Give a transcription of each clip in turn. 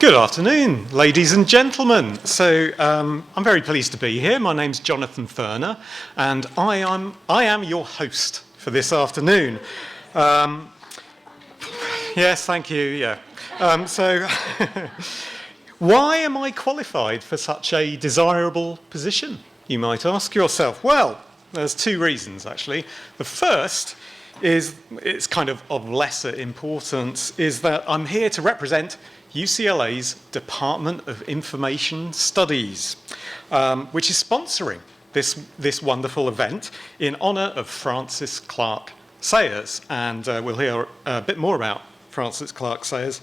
Good afternoon, ladies and gentlemen. So I'm very pleased to be here. My name's Jonathan Furner, and I am your host for this afternoon. Yes, thank you. Yeah. So why am I qualified for such a desirable position, you might ask yourself? Well, there's two reasons, actually. The first is, it's kind of lesser importance, is that I'm here to represent UCLA's Department of Information Studies, which is sponsoring this wonderful event in honour of Frances Clarke Sayers. And we'll hear a bit more about Frances Clarke Sayers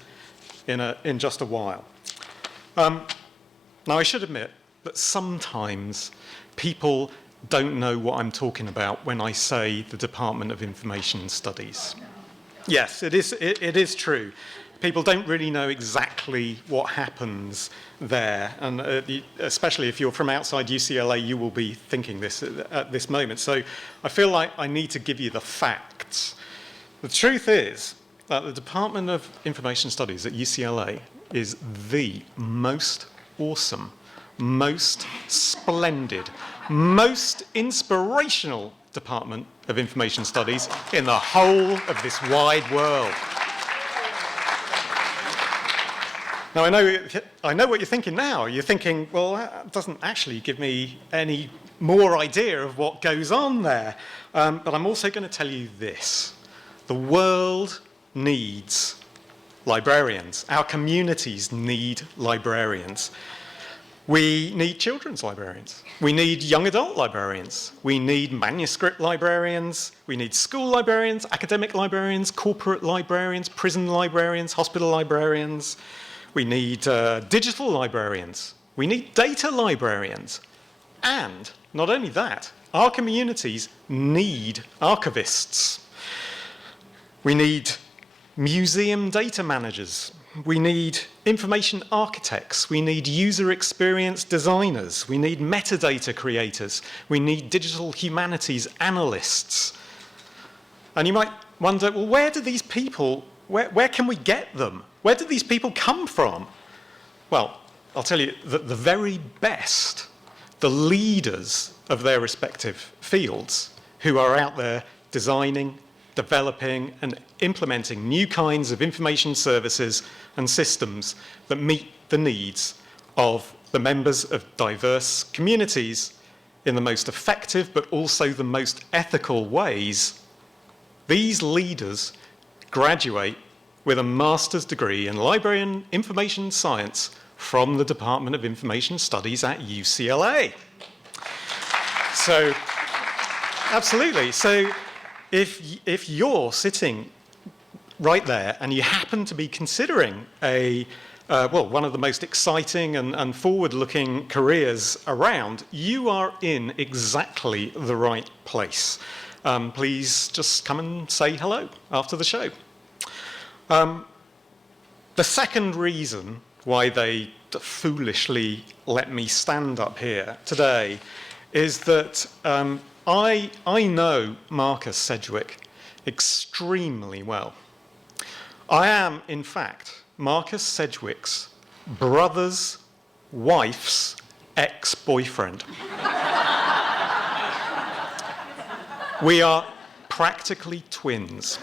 in just a while. Now, I should admit that sometimes people don't know what I'm talking about when I say the Department of Information Studies. Yes, it is true. People don't really know exactly what happens there, and especially if you're from outside UCLA, you will be thinking this at this moment. So I feel like I need to give you the facts. The truth is that the Department of Information Studies at UCLA is the most awesome, most splendid, most inspirational Department of Information Studies in the whole of this wide world. Now, I know what you're thinking now. You're thinking, well, that doesn't actually give me any more idea of what goes on there. But I'm also going to tell you this. The world needs librarians. Our communities need librarians. We need children's librarians. We need young adult librarians. We need manuscript librarians. We need school librarians, academic librarians, corporate librarians, prison librarians, hospital librarians. We need digital librarians. We need data librarians. And not only that, our communities need archivists. We need museum data managers. We need information architects. We need user experience designers. We need metadata creators. We need digital humanities analysts. And you might wonder, well, where do these people, where can we get them? Where do these people come from? Well, I'll tell you that the very best, the leaders of their respective fields, who are out there designing, developing, and implementing new kinds of information services and systems that meet the needs of the members of diverse communities in the most effective but also the most ethical ways, these leaders graduate with a master's degree in library and information science from the Department of Information Studies at UCLA. So, absolutely. So, if you're sitting right there and you happen to be considering one of the most exciting and forward-looking careers around, you are in exactly the right place. Please just come and say hello after the show. The second reason why they foolishly let me stand up here today is that I know Marcus Sedgwick extremely well. I am, in fact, Marcus Sedgwick's brother's wife's ex-boyfriend. We are practically twins.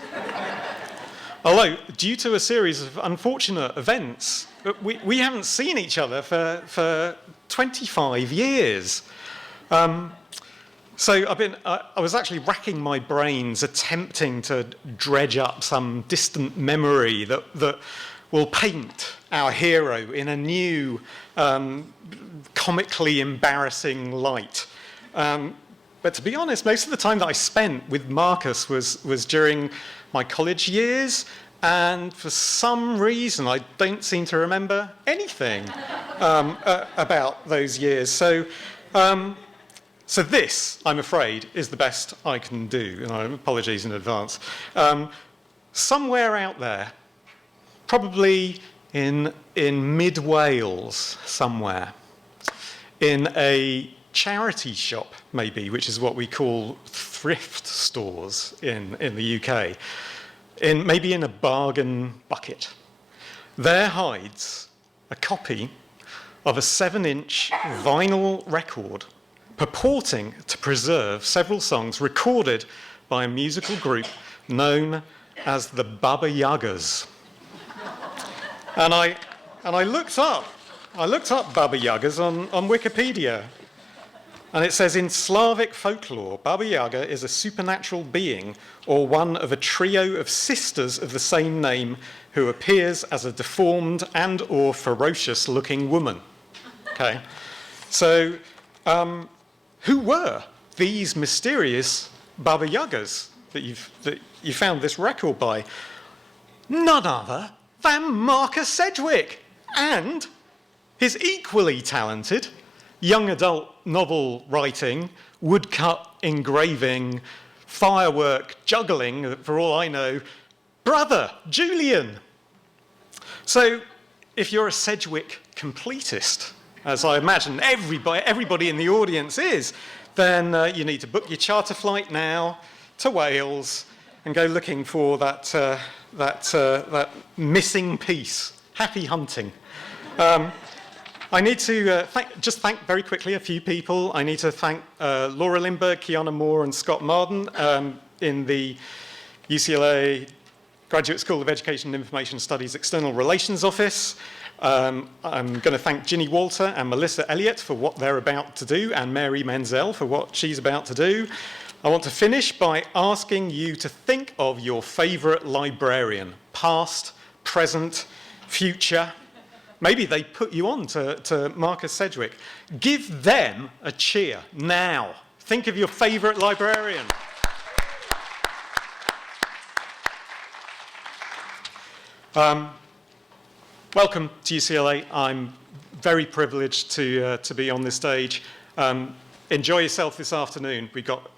Although, due to a series of unfortunate events, we haven't seen each other for 25 years. So I was actually racking my brains attempting to dredge up some distant memory that will paint our hero in a new, comically embarrassing light. But to be honest, most of the time that I spent with Marcus was during my college years, and for some reason I don't seem to remember anything about those years. So this, I'm afraid, is the best I can do, and apologies in advance. Somewhere out there, probably in mid-Wales somewhere, in a charity shop, maybe, which is what we call thrift stores in the UK, maybe in a bargain bucket. There hides a copy of a 7-inch vinyl record purporting to preserve several songs recorded by a musical group known as the Baba Yagas. And I looked up Baba Yagas on Wikipedia. And it says, in Slavic folklore, Baba Yaga is a supernatural being or one of a trio of sisters of the same name who appears as a deformed and or ferocious-looking woman. Okay, so who were these mysterious Baba Yagas that you found this record by? None other than Marcus Sedgwick and his equally talented young adult novel writing, woodcut engraving, firework juggling, for all I know, brother, Julian. So if you're a Sedgwick completist, as I imagine everybody in the audience is, then you need to book your charter flight now to Wales and go looking for that missing piece. Happy hunting. I need to thank very quickly a few people. I need to thank Laura Lindbergh, Kiana Moore, and Scott Marden in the UCLA Graduate School of Education and Information Studies External Relations Office. I'm going to thank Ginny Walter and Melissa Elliott for what they're about to do, and Mary Menzel for what she's about to do. I want to finish by asking you to think of your favourite librarian, past, present, future. Maybe they put you on to Marcus Sedgwick. Give them a cheer now. Think of your favourite librarian. Welcome to UCLA. I'm very privileged to be on this stage. Enjoy yourself this afternoon. We've got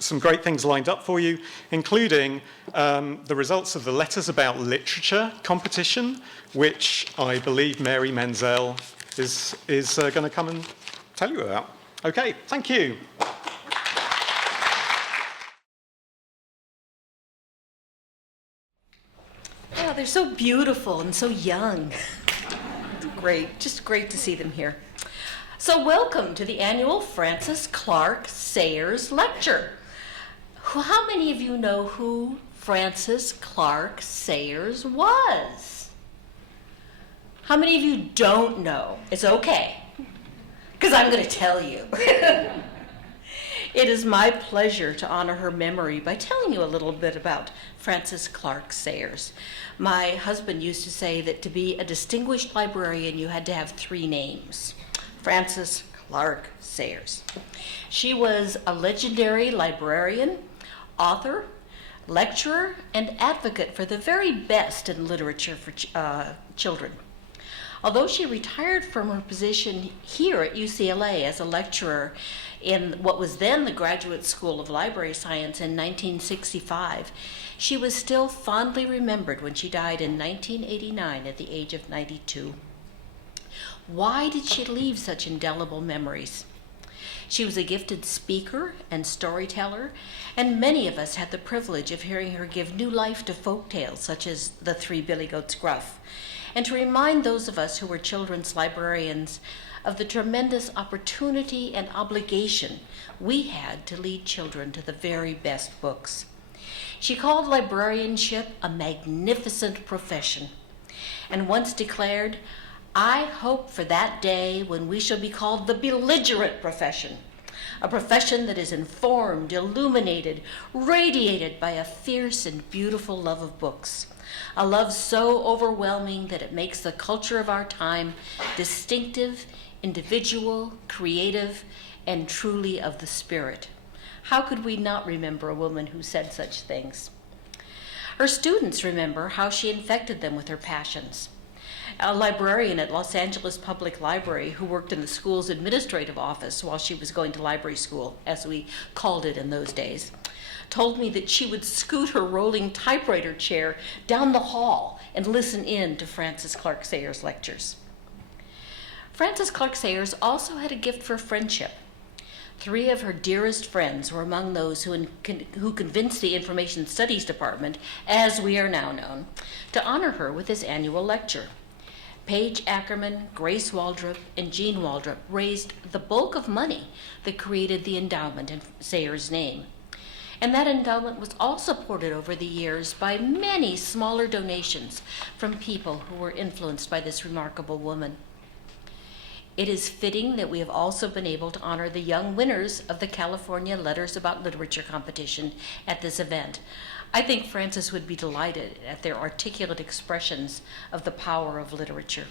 some great things lined up for you, including the results of the Letters About Literature competition, which I believe Mary Menzel is going to come and tell you about. Okay, thank you. Oh, they're so beautiful and so young. Great, just great to see them here. So welcome to the annual Frances Clarke Sayers Lecture. How many of you know who Frances Clarke Sayers was? How many of you don't know? It's okay, because I'm going to tell you. It is my pleasure to honor her memory by telling you a little bit about Frances Clarke Sayers. My husband used to say that to be a distinguished librarian, you had to have 3 names. Frances Clarke Sayers. She was a legendary librarian, author, lecturer, and advocate for the very best in literature for children. Although she retired from her position here at UCLA as a lecturer in what was then the Graduate School of Library Science in 1965, she was still fondly remembered when she died in 1989 at the age of 92. Why did she leave such indelible memories? She was a gifted speaker and storyteller, and many of us had the privilege of hearing her give new life to folk tales such as The Three Billy Goats Gruff, and to remind those of us who were children's librarians of the tremendous opportunity and obligation we had to lead children to the very best books. She called librarianship a magnificent profession, and once declared, "I hope for that day when we shall be called the belligerent profession, a profession that is informed, illuminated, radiated by a fierce and beautiful love of books, a love so overwhelming that it makes the culture of our time distinctive, individual, creative, and truly of the spirit." How could we not remember a woman who said such things? Her students remember how she infected them with her passions. A librarian at Los Angeles Public Library who worked in the school's administrative office while she was going to library school, as we called it in those days, told me that she would scoot her rolling typewriter chair down the hall and listen in to Frances Clarke Sayers lectures. Frances Clarke Sayers also had a gift for friendship. 3 of her dearest friends were among those who convinced the Information Studies Department, as we are now known, to honor her with this annual lecture. Paige Ackerman, Grace Waldrop, and Jean Waldrop raised the bulk of money that created the endowment in Sayers' name. And that endowment was all supported over the years by many smaller donations from people who were influenced by this remarkable woman. It is fitting that we have also been able to honor the young winners of the California Letters About Literature competition at this event. I think Frances would be delighted at their articulate expressions of the power of literature.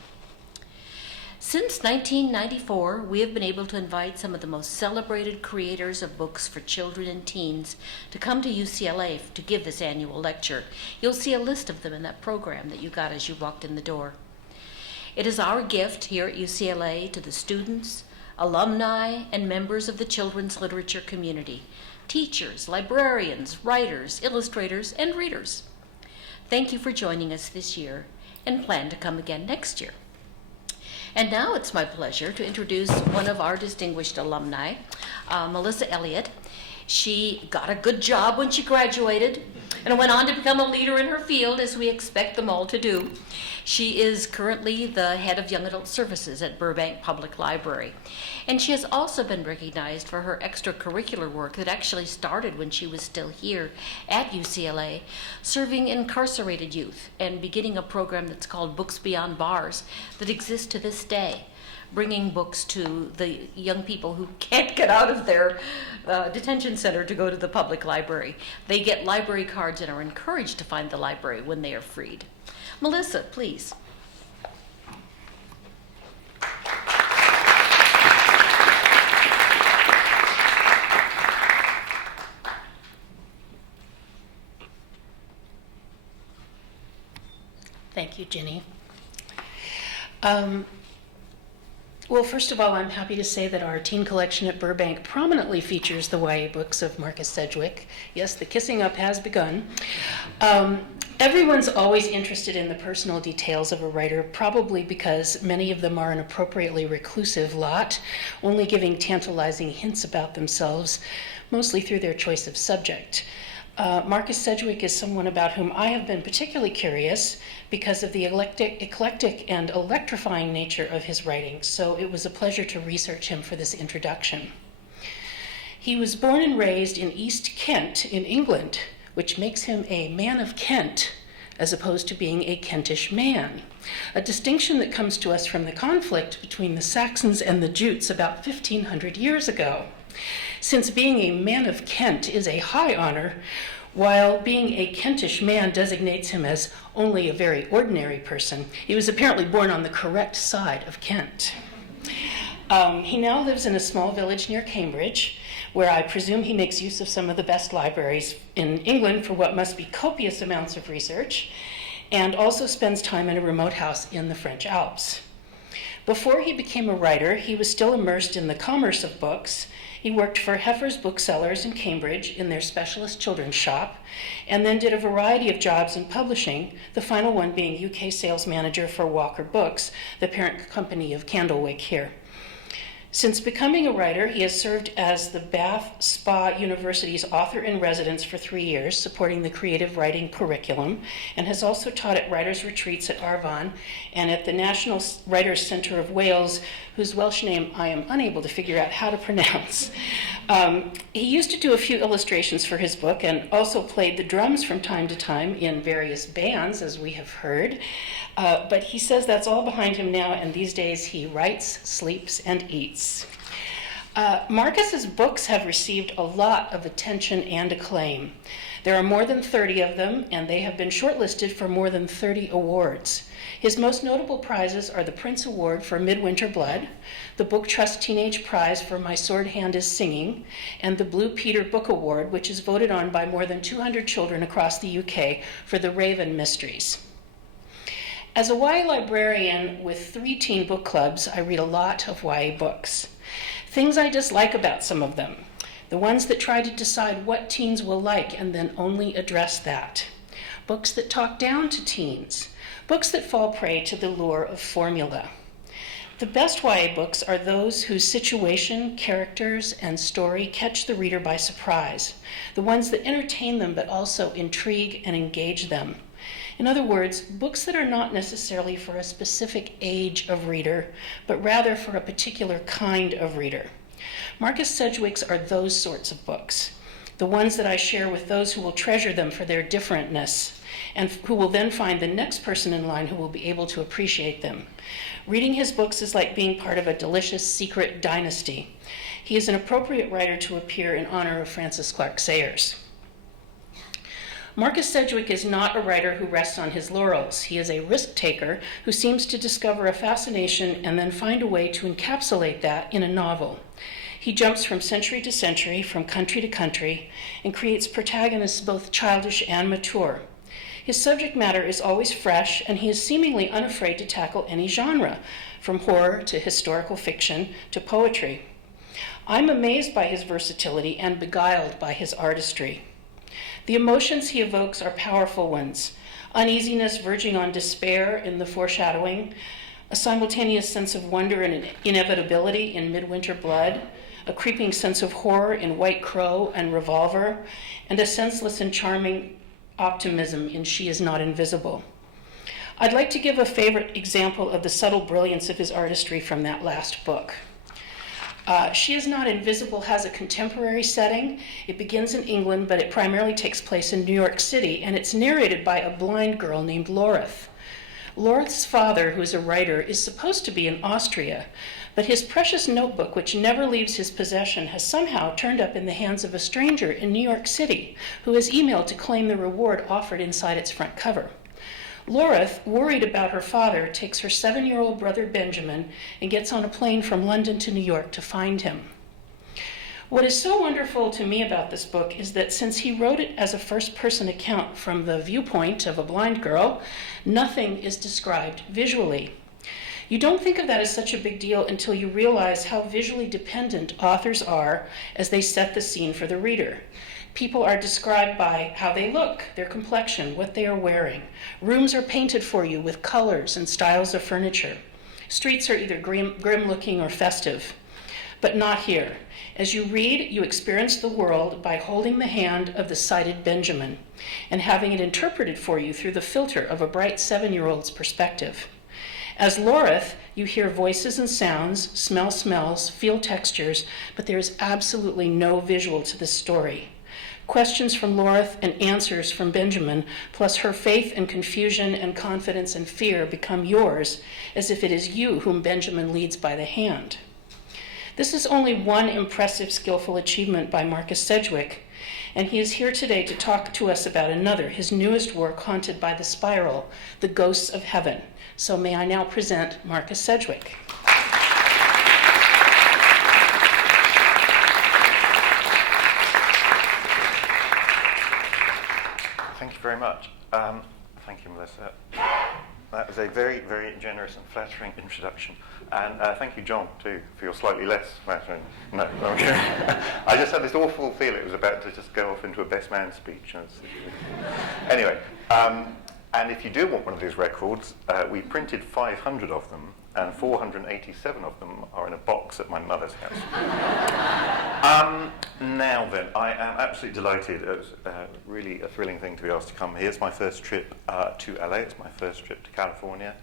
Since 1994, we have been able to invite some of the most celebrated creators of books for children and teens to come to UCLA to give this annual lecture. You'll see a list of them in that program that you got as you walked in the door. It is our gift here at UCLA to the students, alumni, and members of the children's literature community, teachers, librarians, writers, illustrators, and readers. Thank you for joining us this year, and plan to come again next year. And now it's my pleasure to introduce one of our distinguished alumni, Melissa Elliott. She got a good job when she graduated and went on to become a leader in her field, as we expect them all to do. She is currently the head of Young Adult Services at Burbank Public Library. And she has also been recognized for her extracurricular work that actually started when she was still here at UCLA, serving incarcerated youth and beginning a program that's called Books Beyond Bars that exists to this day, bringing books to the young people who can't get out of their detention center to go to the public library. They get library cards and are encouraged to find the library when they are freed. Melissa, please. Thank you, Ginny. Well, first of all, I'm happy to say that our teen collection at Burbank prominently features the YA books of Marcus Sedgwick. Yes, the kissing up has begun. Everyone's always interested in the personal details of a writer, probably because many of them are an appropriately reclusive lot, only giving tantalizing hints about themselves, mostly through their choice of subject. Marcus Sedgwick is someone about whom I have been particularly curious because of the eclectic and electrifying nature of his writing, so it was a pleasure to research him for this introduction. He was born and raised in East Kent in England, which makes him a man of Kent as opposed to being a Kentish man, a distinction that comes to us from the conflict between the Saxons and the Jutes about 1,500 years ago. Since being a man of Kent is a high honor, while being a Kentish man designates him as only a very ordinary person, he was apparently born on the correct side of Kent. He now lives in a small village near Cambridge, where I presume he makes use of some of the best libraries in England for what must be copious amounts of research, and also spends time in a remote house in the French Alps. Before he became a writer, he was still immersed in the commerce of books. He worked for Heffer's Booksellers in Cambridge in their specialist children's shop, and then did a variety of jobs in publishing, the final one being UK sales manager for Walker Books, the parent company of Candlewick here. Since becoming a writer, he has served as the Bath Spa University's author-in-residence for 3 years, supporting the creative writing curriculum, and has also taught at writers' retreats at Arvon and at the National Writers' Centre of Wales, whose Welsh name I am unable to figure out how to pronounce. He used to do a few illustrations for his book and also played the drums from time to time in various bands, as we have heard. But he says that's all behind him now, and these days he writes, sleeps, and eats. Marcus's books have received a lot of attention and acclaim. There are more than 30 of them, and they have been shortlisted for more than 30 awards. His most notable prizes are the Prince Award for Midwinter Blood, the Book Trust Teenage Prize for My Sword Hand is Singing, and the Blue Peter Book Award, which is voted on by more than 200 children across the UK for the Raven Mysteries. As a YA librarian with 3 teen book clubs, I read a lot of YA books. Things I dislike about some of them: the ones that try to decide what teens will like and then only address that. Books that talk down to teens. Books that fall prey to the lure of formula. The best YA books are those whose situation, characters, and story catch the reader by surprise. The ones that entertain them but also intrigue and engage them. In other words, books that are not necessarily for a specific age of reader, but rather for a particular kind of reader. Marcus Sedgwick's are those sorts of books, the ones that I share with those who will treasure them for their differentness, and who will then find the next person in line who will be able to appreciate them. Reading his books is like being part of a delicious secret dynasty. He is an appropriate writer to appear in honor of Frances Clarke Sayers. Marcus Sedgwick is not a writer who rests on his laurels. He is a risk-taker who seems to discover a fascination and then find a way to encapsulate that in a novel. He jumps from century to century, from country to country, and creates protagonists both childish and mature. His subject matter is always fresh, and he is seemingly unafraid to tackle any genre, from horror to historical fiction to poetry. I'm amazed by his versatility and beguiled by his artistry. The emotions he evokes are powerful ones: uneasiness verging on despair in The Foreshadowing, a simultaneous sense of wonder and inevitability in Midwinter Blood, a creeping sense of horror in White Crow and Revolver, and a senseless and charming optimism in She Is Not Invisible. I'd like to give a favorite example of the subtle brilliance of his artistry from that last book. She Is Not Invisible has a contemporary setting. It begins in England, but it primarily takes place in New York City, and it's narrated by a blind girl named Lorith. Lorith's father, who is a writer, is supposed to be in Austria, but his precious notebook, which never leaves his possession, has somehow turned up in the hands of a stranger in New York City, who has emailed to claim the reward offered inside its front cover. Lorith, worried about her father, takes her 7-year-old brother Benjamin and gets on a plane from London to New York to find him. What is so wonderful to me about this book is that since he wrote it as a first-person account from the viewpoint of a blind girl, nothing is described visually. You don't think of that as such a big deal until you realize how visually dependent authors are as they set the scene for the reader. People are described by how they look, their complexion, what they are wearing. Rooms are painted for you with colors and styles of furniture. Streets are either grim-looking or festive, but not here. As you read, you experience the world by holding the hand of the sighted Benjamin and having it interpreted for you through the filter of a bright 7-year-old's perspective. As Lorith, you hear voices and sounds, smell smells, feel textures, but there is absolutely no visual to this story. Questions from Lorith and answers from Benjamin, plus her faith and confusion and confidence and fear become yours, as if it is you whom Benjamin leads by the hand. This is only one impressive, skillful achievement by Marcus Sedgwick, and he is here today to talk to us about another, his newest work, Haunted by the Spiral, The Ghosts of Heaven. So may I now present Marcus Sedgwick. Thank you very much. Thank you, Melissa. That was a very, very generous and flattering introduction. And thank you, John, too, for your slightly less flattering. No, okay. I just had this awful feel it was about to just go off into a best man speech. Anyway, and if you do want one of these records, we printed 500 of them, and 487 of them are in a box at my mother's house. Now then, I am absolutely delighted. It's really a thrilling thing to be asked to come here. It's my first trip to LA. It's my first trip to California.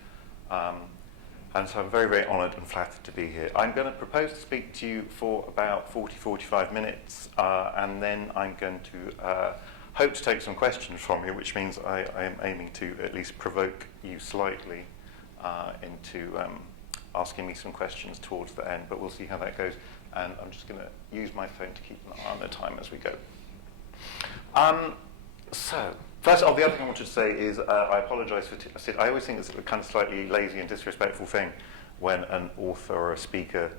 And so I'm very, very honoured and flattered to be here. I'm going to propose to speak to you for about 40-45 minutes, and then I'm going to hope to take some questions from you, which means I am aiming to at least provoke you slightly into asking me some questions towards the end, but we'll see how that goes. And I'm just going to use my phone to keep an eye on the time as we go. So, first of all, the other thing I wanted to say is I apologise for I always think it's a kind of slightly lazy and disrespectful thing when an author or a speaker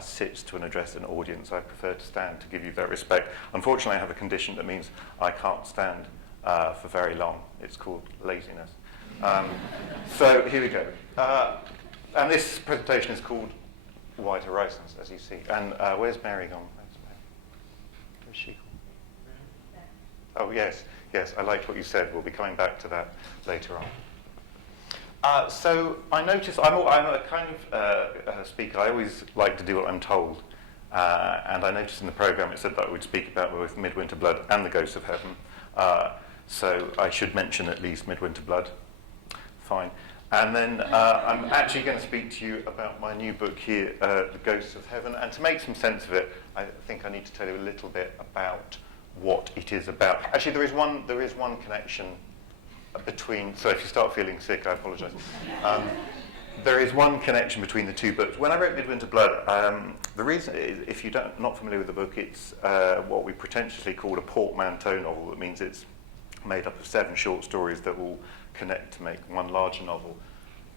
sits to address an audience. I prefer to stand to give you that respect. Unfortunately, I have a condition that means I can't stand for very long. It's called laziness. So here we go. And this presentation is called Wide Horizons, as you see. And where's Mary gone? Where's she gone? Oh, yes, I liked what you said. We'll be coming back to that later on. So I noticed, I'm a kind of speaker. I always like to do what I'm told. And I noticed in the program it said that I would speak about both Midwinter Blood and The Ghosts of Heaven. So I should mention at least Midwinter Blood. Fine. And then I'm actually going to speak to you about my new book here, The Ghosts of Heaven. And to make some sense of it, I think I need to tell you a little bit about what it is about. Actually, there is one connection between, so if you start feeling sick, I apologise. There is one connection between the two books. When I wrote Midwinter Blood, the reason is, if you're not familiar with the book, it's what we pretentiously call a portmanteau novel. That means it's made up of 7 short stories that will connect to make one larger novel.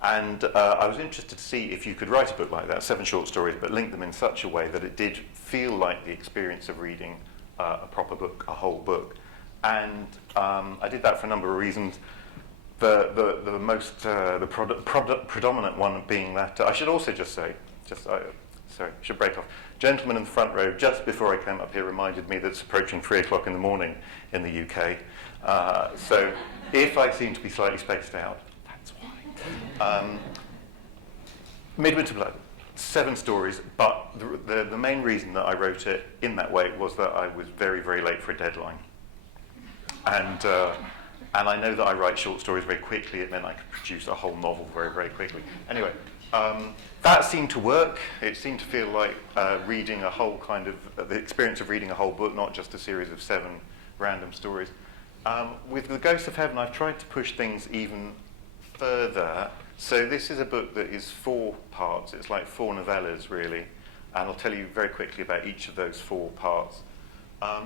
And I was interested to see if you could write a book like that, 7 short stories, but link them in such a way that it did feel like the experience of reading a proper book, a whole book. And I did that for a number of reasons. The most predominant one being that I should also just say, sorry, I should break off. Gentleman in the front row, just before I came up here, reminded me that it's approaching 3 o'clock in the morning in the UK. So if I seem to be slightly spaced out, that's why. Midwinter Blood, 7 stories, but the main reason that I wrote it in that way was that I was very, very late for a deadline. And I know that I write short stories very quickly. It meant I could produce a whole novel very, very quickly. Anyway, that seemed to work. It seemed to feel like reading a whole the experience of reading a whole book, not just a series of 7 random stories. With The Ghosts of Heaven, I've tried to push things even further. So this is a book that is 4 parts. It's like 4 novellas, really. And I'll tell you very quickly about each of those 4 parts.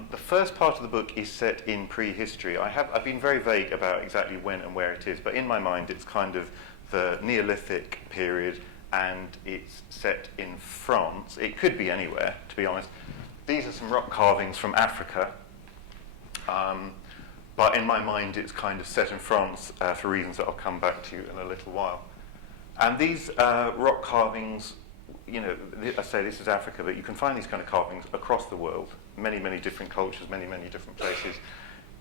The first part of the book is set in prehistory. I've been very vague about exactly when and where it is, but in my mind it's kind of the Neolithic period, and it's set in France. It could be anywhere, to be honest. These are some rock carvings from Africa, but in my mind it's kind of set in France for reasons that I'll come back to in a little while. And these rock carvings, you know, I say this is Africa, but you can find these kind of carvings across the world. Many, many different cultures, many, many different places.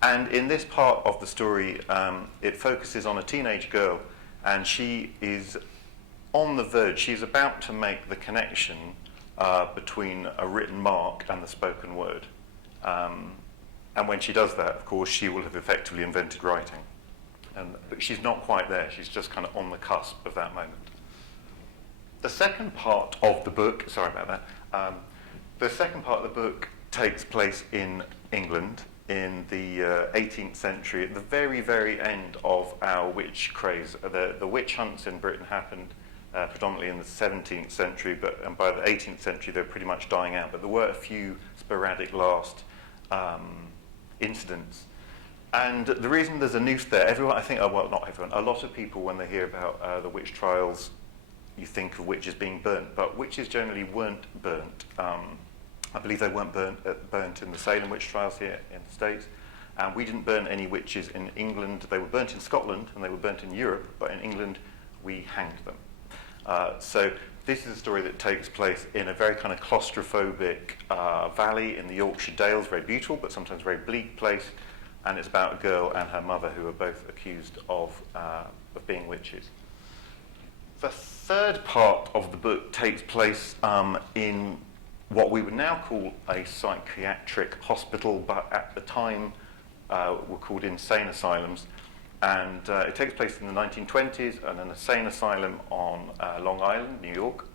And in this part of the story, it focuses on a teenage girl, and she is on the verge. She's about to make the connection between a written mark and the spoken word. And when she does that, of course, she will have effectively invented writing. But she's not quite there. She's just kind of on the cusp of that moment. The second part of the book, sorry about that, the second part of the book takes place in England in the 18th century, at the very, very end of our witch craze. The witch hunts in Britain happened predominantly in the 17th century, and by the 18th century they're pretty much dying out. But there were a few sporadic last incidents. And the reason there's a noose there, everyone, I think, well, not everyone, a lot of people, when they hear about the witch trials, you think of witches being burnt, but witches generally weren't burnt. I believe they weren't burnt in the Salem witch trials here in the States. And we didn't burn any witches in England. They were burnt in Scotland and they were burnt in Europe, but in England we hanged them. So this is a story that takes place in a very kind of claustrophobic valley in the Yorkshire Dales, very beautiful but sometimes very bleak place. And it's about a girl and her mother who are both accused of being witches. The third part of the book takes place in what we would now call a psychiatric hospital, but at the time were called insane asylums. And it takes place in the 1920s at an insane asylum on Long Island, New York.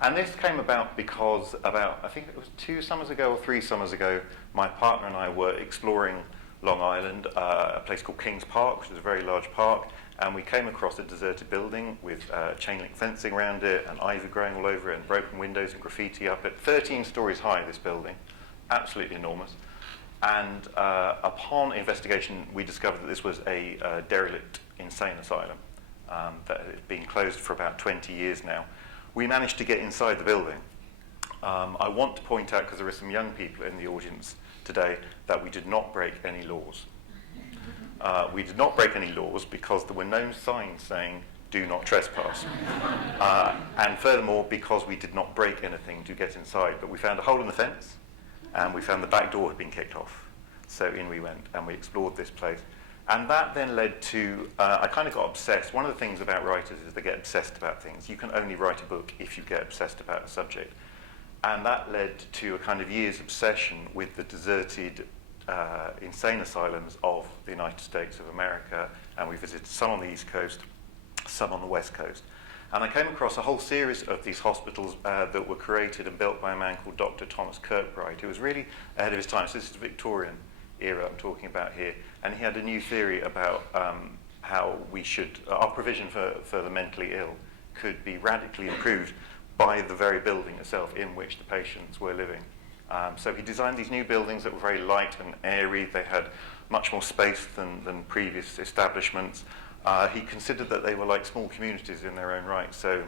And this came about because I think it was 2 summers ago or 3 summers ago, my partner and I were exploring Long Island, a place called Kings Park, which is a very large park. And we came across a deserted building with chain link fencing around it and ivy growing all over it and broken windows and graffiti up it. 13 stories high, this building, absolutely enormous. And upon investigation, we discovered that this was a derelict insane asylum that had been closed for about 20 years now. We managed to get inside the building. I want to point out, because there are some young people in the audience today, that we did not break any laws. We did not break any laws because there were no signs saying, do not trespass. And furthermore, because we did not break anything to get inside. But we found a hole in the fence, and we found the back door had been kicked off. So in we went, and we explored this place. And that then led to, I kind of got obsessed. One of the things about writers is they get obsessed about things. You can only write a book if you get obsessed about a subject. And that led to a kind of year's obsession with the deserted insane asylums of the United States of America, and we visited some on the East Coast, some on the West Coast. And I came across a whole series of these hospitals that were created and built by a man called Dr. Thomas Kirkbride, who was really ahead of his time. So this is the Victorian era I'm talking about here. And he had a new theory about how we should, our provision for the mentally ill could be radically improved by the very building itself in which the patients were living. So he designed these new buildings that were very light and airy. They had much more space than previous establishments. He considered that they were like small communities in their own right. So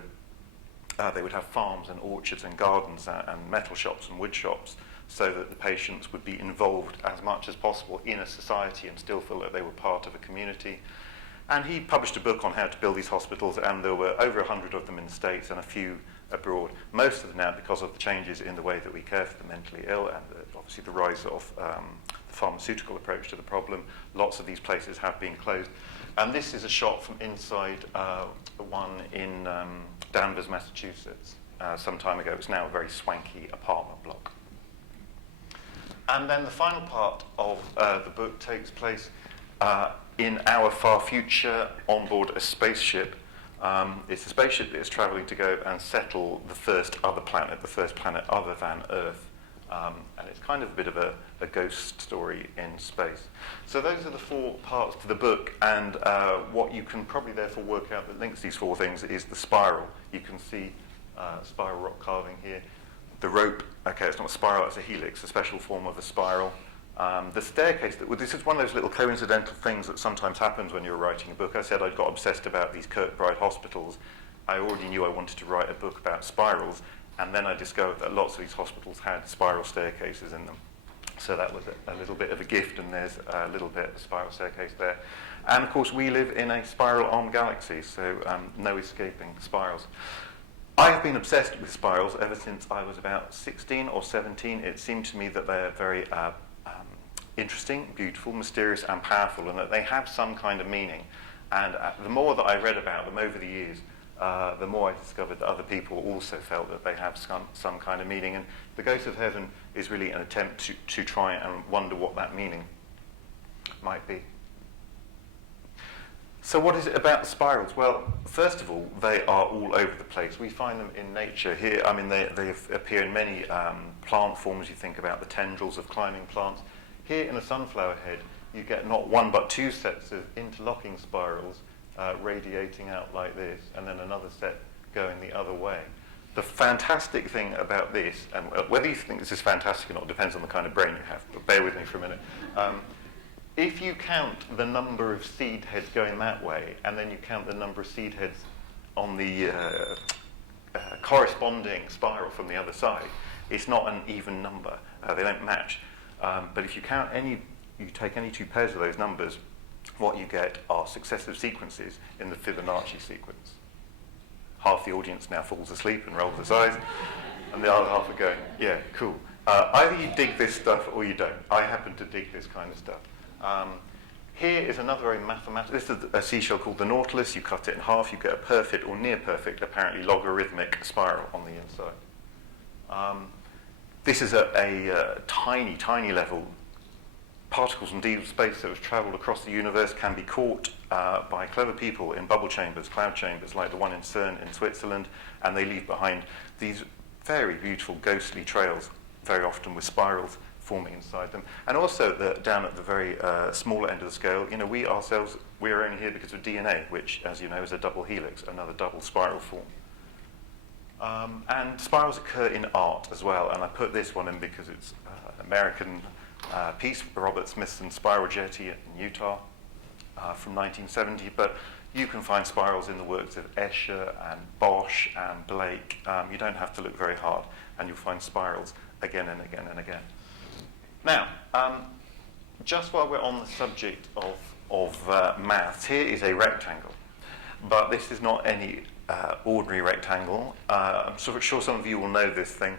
they would have farms and orchards and gardens and metal shops and wood shops, so that the patients would be involved as much as possible in a society and still feel that they were part of a community. And he published a book on how to build these hospitals, and there were over 100 of them in the States and a few abroad. Most of them now, because of the changes in the way that we care for the mentally ill and obviously the rise of the pharmaceutical approach to the problem, lots of these places have been closed. And this is a shot from inside one in Danvers, Massachusetts, some time ago. It's now a very swanky apartment block. And then the final part of the book takes place in our far future on board a spaceship. It's a spaceship that is travelling to go and settle the first other planet, the first planet other than Earth. And it's kind of a bit of a ghost story in space. So those are the four parts to the book, and what you can probably therefore work out that links these four things is the spiral. You can see spiral rock carving here. The rope, okay, it's not a spiral, it's a helix, a special form of a spiral. The staircase, this is one of those little coincidental things that sometimes happens when you're writing a book. I said I got obsessed about these Kirkbride hospitals. I already knew I wanted to write a book about spirals, and then I discovered that lots of these hospitals had spiral staircases in them. So that was a little bit of a gift, and there's a little bit of a spiral staircase there. And of course, we live in a spiral-armed galaxy, so no escaping spirals. I have been obsessed with spirals ever since I was about 16 or 17. It seemed to me that they're very interesting, beautiful, mysterious, and powerful, and that they have some kind of meaning. And the more that I read about them over the years, the more I discovered that other people also felt that they have some kind of meaning. And The Ghost of Heaven is really an attempt to try and wonder what that meaning might be. So what is it about the spirals? Well, first of all, they are all over the place. We find them in nature here. I mean, they appear in many plant forms. You think about the tendrils of climbing plants. Here in a sunflower head, you get not one but two sets of interlocking spirals radiating out like this, and then another set going the other way. The fantastic thing about this, and whether you think this is fantastic or not depends on the kind of brain you have, but bear with me for a minute. If you count the number of seed heads going that way, and then you count the number of seed heads on the corresponding spiral from the other side, it's not an even number. They don't match. But if you take any two pairs of those numbers, what you get are successive sequences in the Fibonacci sequence. Half the audience now falls asleep and rolls its eyes, and the other half are going, yeah, cool. Either you dig this stuff or you don't. I happen to dig this kind of stuff. Here is another very mathematical, this is a seashell called the Nautilus. You cut it in half, you get a perfect or near perfect, apparently logarithmic spiral on the inside. This is a tiny, tiny level. Particles indeed of space that have travelled across the universe can be caught by clever people in bubble chambers, cloud chambers, like the one in CERN in Switzerland, and they leave behind these very beautiful ghostly trails, very often with spirals forming inside them. And also down at the very smaller end of the scale, we ourselves, we're only here because of DNA, which, as you know, is a double helix, another double spiral form. And spirals occur in art as well, and I put this one in because it's an American piece, Robert Smithson's Spiral Jetty in Utah from 1970, but you can find spirals in the works of Escher and Bosch and Blake. You don't have to look very hard, and you'll find spirals again and again and again. Now, just while we're on the subject of maths, here is a rectangle, but this is not any ordinary rectangle. I'm sure some of you will know this thing.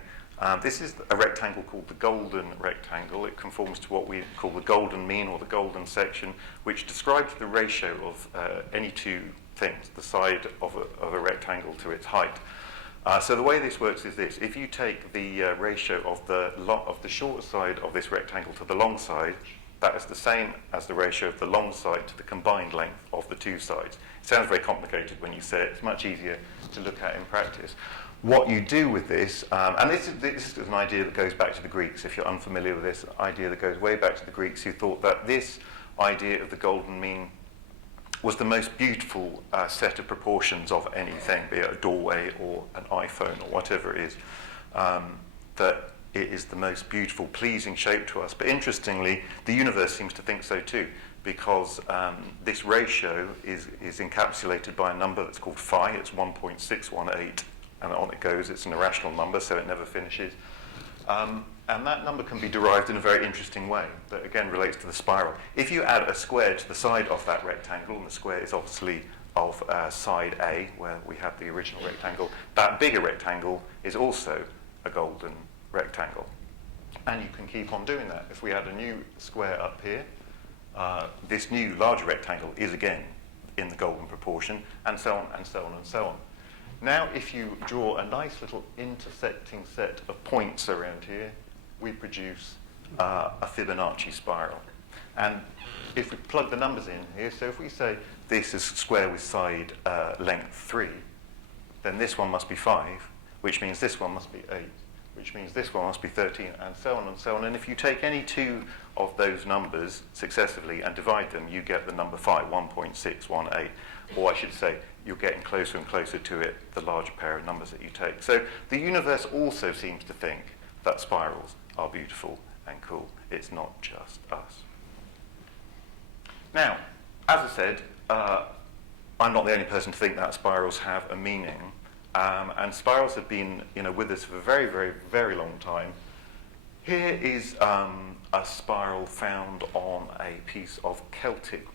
This is a rectangle called the golden rectangle. It conforms to what we call the golden mean or the golden section, which describes the ratio of any two things, the side of a rectangle to its height. So the way this works is this. If you take the ratio of the short side of this rectangle to the long side, that is the same as the ratio of the long side to the combined length of the two sides. It sounds very complicated when you say it. It's much easier to look at in practice. What you do with this, and this is an idea that goes back to the Greeks, if you're unfamiliar with this, idea that goes way back to the Greeks, who thought that this idea of the golden mean was the most beautiful set of proportions of anything, be it a doorway or an iPhone or whatever it is, that it is the most beautiful, pleasing shape to us. But interestingly, the universe seems to think so too, because this ratio is encapsulated by a number that's called phi. It's 1.618, and on it goes. It's an irrational number, so it never finishes. And that number can be derived in a very interesting way that, again, relates to the spiral. If you add a square to the side of that rectangle, and the square is obviously of side A, where we have the original rectangle, that bigger rectangle is also a golden rectangle. And you can keep on doing that. If we add a new square up here, this new larger rectangle is again in the golden proportion, and so on, and so on, and so on. Now, if you draw a nice little intersecting set of points around here, we produce a Fibonacci spiral. And if we plug the numbers in here, so if we say this is square with side length 3, then this one must be 5, which means this one must be 8, which means this one must be 13, and so on and so on. And if you take any two of those numbers successively and divide them, you get the number 5, 1.618. Or I should say, you're getting closer and closer to it the larger pair of numbers that you take. So the universe also seems to think that spirals are beautiful and cool. It's not just us. Now, as I said, I'm not the only person to think that spirals have a meaning. And spirals have been with us for a very, very, very long time. Here is a spiral found on a piece of Celtic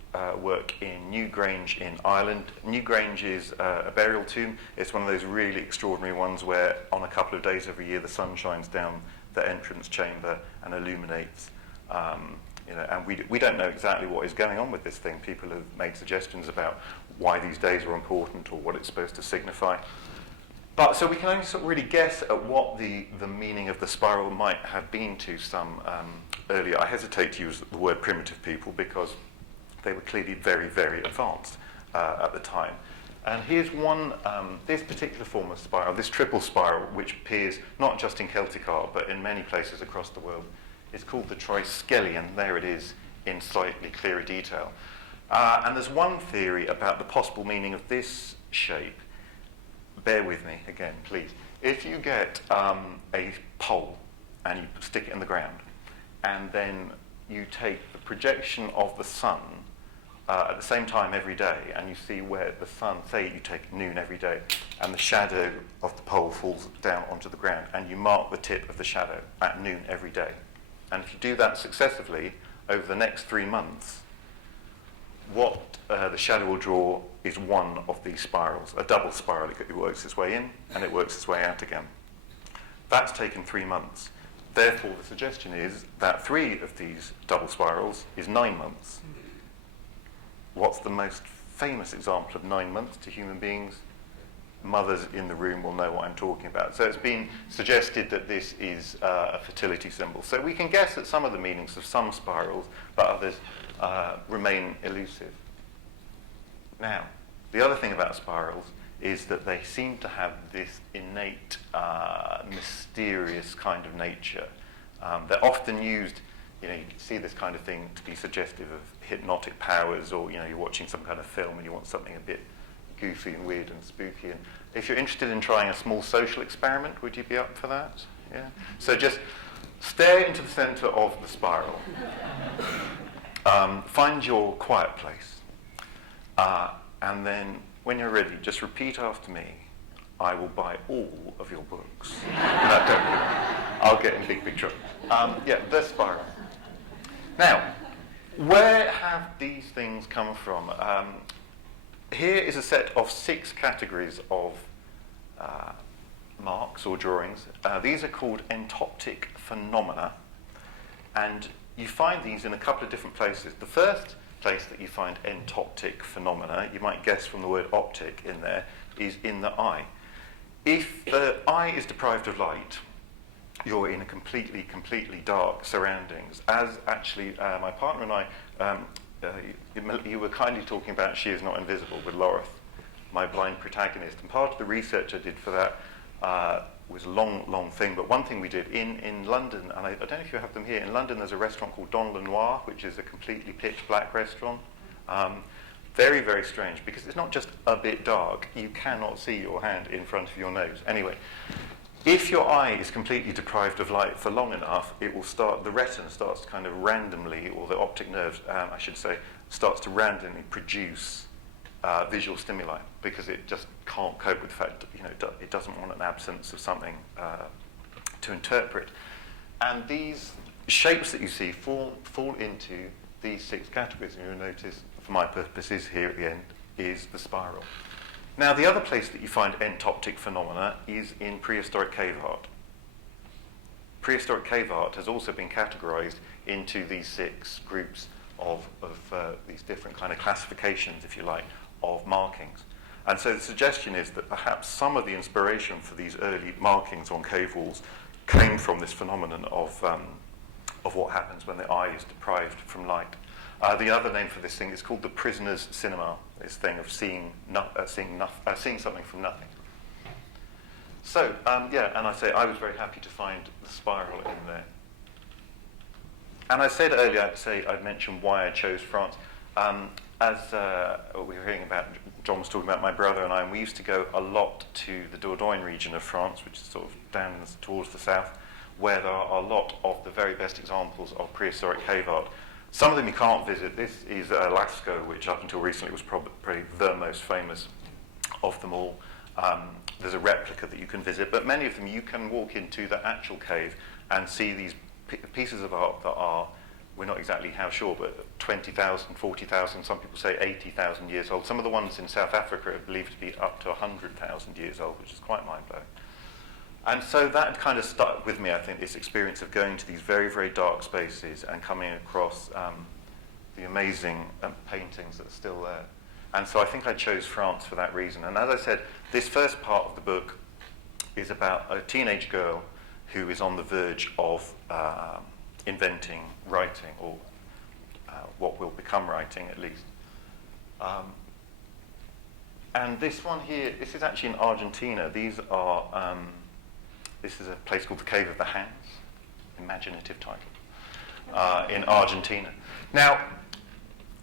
work in Newgrange in Ireland. Newgrange is a burial tomb. It's one of those really extraordinary ones where on a couple of days every year the sun shines down the entrance chamber and illuminates. And we don't know exactly what is going on with this thing. People have made suggestions about why these days are important or what it's supposed to signify. But so we can only sort of really guess at what the meaning of the spiral might have been to some earlier. I hesitate to use the word primitive people because they were clearly very, very advanced at the time. And here's one, this particular form of spiral, this triple spiral, which appears not just in Celtic art, but in many places across the world. It's called the triskelion. There it is in slightly clearer detail. And there's one theory about the possible meaning of this shape. Bear with me again, please. If you get a pole and you stick it in the ground, and then you take the projection of the sun at the same time every day, and you see where the sun, say you take noon every day, and the shadow of the pole falls down onto the ground, and you mark the tip of the shadow at noon every day. And if you do that successively over the next 3 months, what the shadow will draw is one of these spirals, a double spiral. It works its way in, and it works its way out again. That's taken 3 months. Therefore, the suggestion is that 3 of these double spirals is 9 months. What's the most famous example of 9 months to human beings? Mothers in the room will know what I'm talking about. So it's been suggested that this is a fertility symbol. So we can guess at some of the meanings of some spirals, but others remain elusive. Now, the other thing about spirals is that they seem to have this innate, mysterious kind of nature. They're often used, you can see this kind of thing to be suggestive of hypnotic powers, or you're watching some kind of film and you want something a bit goofy and weird and spooky. And if you're interested in trying a small social experiment, would you be up for that? Yeah. So just stare into the center of the spiral. Find your quiet place. And then when you're ready, just repeat after me. I will buy all of your books. No, don't. I'll get in big trouble. The spiral. Now, where have these things come from? Here is a set of 6 categories of marks or drawings. These are called entoptic phenomena, and you find these in a couple of different places. The first place that you find entoptic phenomena, you might guess from the word optic in there, is in the eye. if the eye is deprived of light, you're in a completely dark surroundings. As actually my partner and I, you were kindly talking about She Is Not Invisible with Lorith, my blind protagonist. And part of the research I did for that was a long thing. But one thing we did in London, and I don't know if you have them here, in London there's a restaurant called Don Le Noir, which is a completely pitch black restaurant. Very strange, because it's not just a bit dark, you cannot see your hand in front of your nose. Anyway, if your eye is completely deprived of light for long enough, it will start, the retina starts to kind of randomly, or the optic nerve, I should say, starts to randomly produce visual stimuli, because it just can't cope with the fact that it doesn't want an absence of something to interpret. And these shapes that you see fall into these 6 categories, and you'll notice, for my purposes here at the end, is the spiral. Now, the other place that you find entoptic phenomena is in prehistoric cave art. Prehistoric cave art has also been categorized into these 6 groups of these different kind of classifications, if you like, of markings. And so the suggestion is that perhaps some of the inspiration for these early markings on cave walls came from this phenomenon of what happens when the eye is deprived from light. The other name for this thing is called the prisoner's cinema, this thing of seeing something from nothing. So, and I say I was very happy to find the spiral in there. And I said earlier, I'd mention why I chose France. As we were hearing about, John was talking about my brother and I, and we used to go a lot to the Dordogne region of France, which is sort of down towards the south, where there are a lot of the very best examples of prehistoric cave art. Some of them you can't visit. This is Lascaux, which up until recently was probably the most famous of them all. There's a replica that you can visit, but many of them you can walk into the actual cave and see these pieces of art that are, we're not exactly how sure, but 20,000, 40,000, some people say 80,000 years old. Some of the ones in South Africa are believed to be up to 100,000 years old, which is quite mind-blowing. And so that kind of stuck with me, I think, this experience of going to these very dark spaces and coming across the amazing paintings that are still there. And so I think I chose France for that reason. And as I said, this first part of the book is about a teenage girl who is on the verge of inventing writing, or what will become writing at least. And this one here, this is actually in Argentina. These are... This is a place called the Cave of the Hands, imaginative title, in Argentina. Now,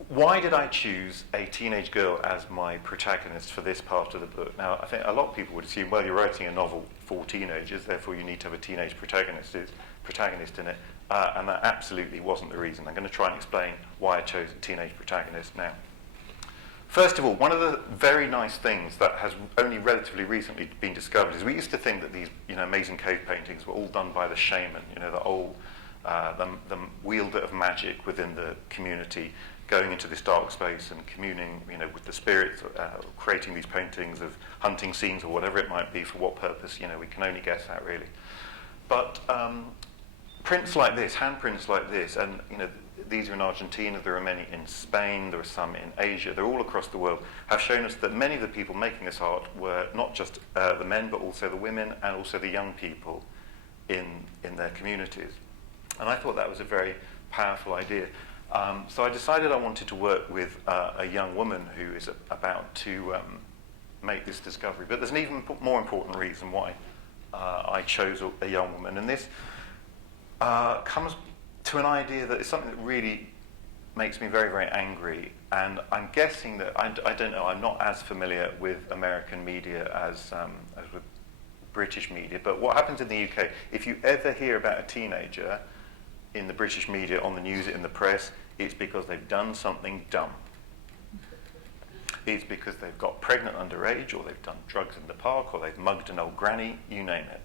why did I choose a teenage girl as my protagonist for this part of the book? Now, I think a lot of people would assume, well, you're writing a novel for teenagers, therefore you need to have a teenage protagonist in it, and that absolutely wasn't the reason. I'm going to try and explain why I chose a teenage protagonist now. First of all, one of the very nice things that has only relatively recently been discovered is we used to think that these amazing cave paintings were all done by the shaman, the wielder of magic within the community, going into this dark space and communing with the spirits, creating these paintings of hunting scenes or whatever it might be, for what purpose, we can only guess at really. But prints like this, handprints like this, and these are in Argentina, there are many in Spain, there are some in Asia, they're all across the world, have shown us that many of the people making this art were not just the men, but also the women and also the young people in their communities. And I thought that was a very powerful idea. So I decided I wanted to work with a young woman who is about to make this discovery. But there's an even more important reason why I chose a young woman. And this comes to an idea that is something that really makes me very angry. And I'm guessing that, I don't know, I'm not as familiar with American media as with British media. But what happens in the UK, if you ever hear about a teenager in the British media, on the news, in the press, it's because they've done something dumb. It's because they've got pregnant underage, or they've done drugs in the park, or they've mugged an old granny, you name it.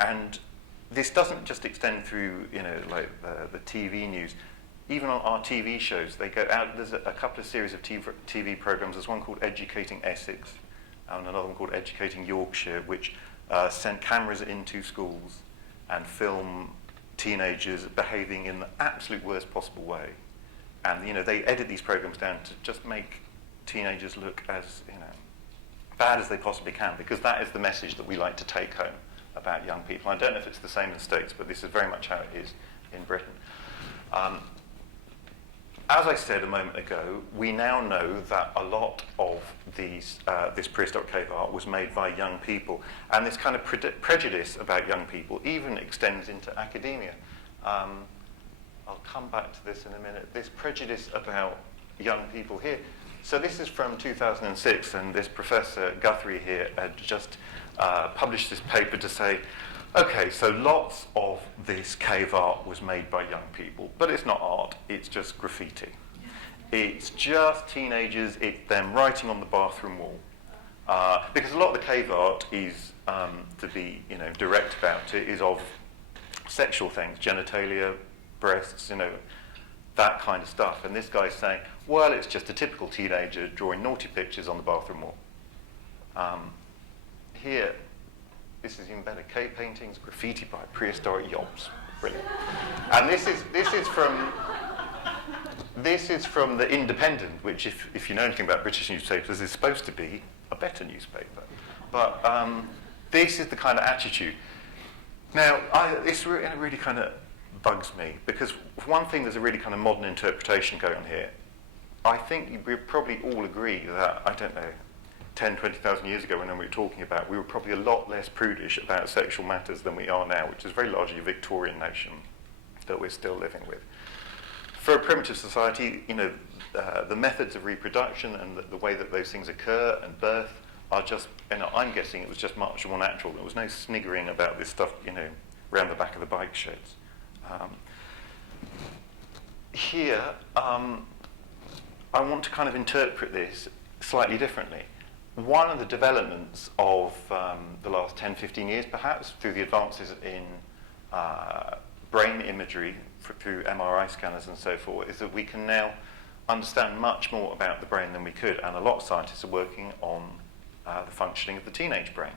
And this doesn't just extend through, like the TV news. Even on our TV shows, they go out. There's a couple of series of TV programs. There's one called Educating Essex, and another one called Educating Yorkshire, which send cameras into schools and film teenagers behaving in the absolute worst possible way. And they edit these programs down to just make teenagers look as bad as they possibly can, because that is the message that we like to take home about young people. I don't know if it's the same in the States, but this is very much how it is in Britain. As I said a moment ago, we now know that a lot of this prehistoric cave art was made by young people, and this kind of prejudice about young people even extends into academia. I'll come back to this in a minute. This prejudice about young people here. So this is from 2006, and this Professor Guthrie here had just published this paper to say, okay, so lots of this cave art was made by young people, but it's not art, it's just graffiti. It's just teenagers, it's them writing on the bathroom wall. Because a lot of the cave art is, to be direct about it, is of sexual things, genitalia, breasts, that kind of stuff. And this guy's saying, well, it's just a typical teenager drawing naughty pictures on the bathroom wall. Here, this is even better. Cave paintings, graffiti by prehistoric yobs. Brilliant. And this is from the Independent, which, if you know anything about British newspapers, is supposed to be a better newspaper. But this is the kind of attitude. Now, this really kind of bugs me, because for one thing, there's a really kind of modern interpretation going on here. I think we probably all agree that, I don't know, 10, 20,000 years ago when we were talking about, we were probably a lot less prudish about sexual matters than we are now, which is very largely a Victorian notion that we're still living with. For a primitive society, the methods of reproduction and the way that those things occur and birth are just, I'm guessing it was just much more natural. There was no sniggering about this stuff, around the back of the bike sheds. Here, I want to kind of interpret this slightly differently. One of the developments of the last 10, 15 years, perhaps, through the advances in brain imagery, through MRI scanners and so forth, is that we can now understand much more about the brain than we could, and a lot of scientists are working on the functioning of the teenage brain.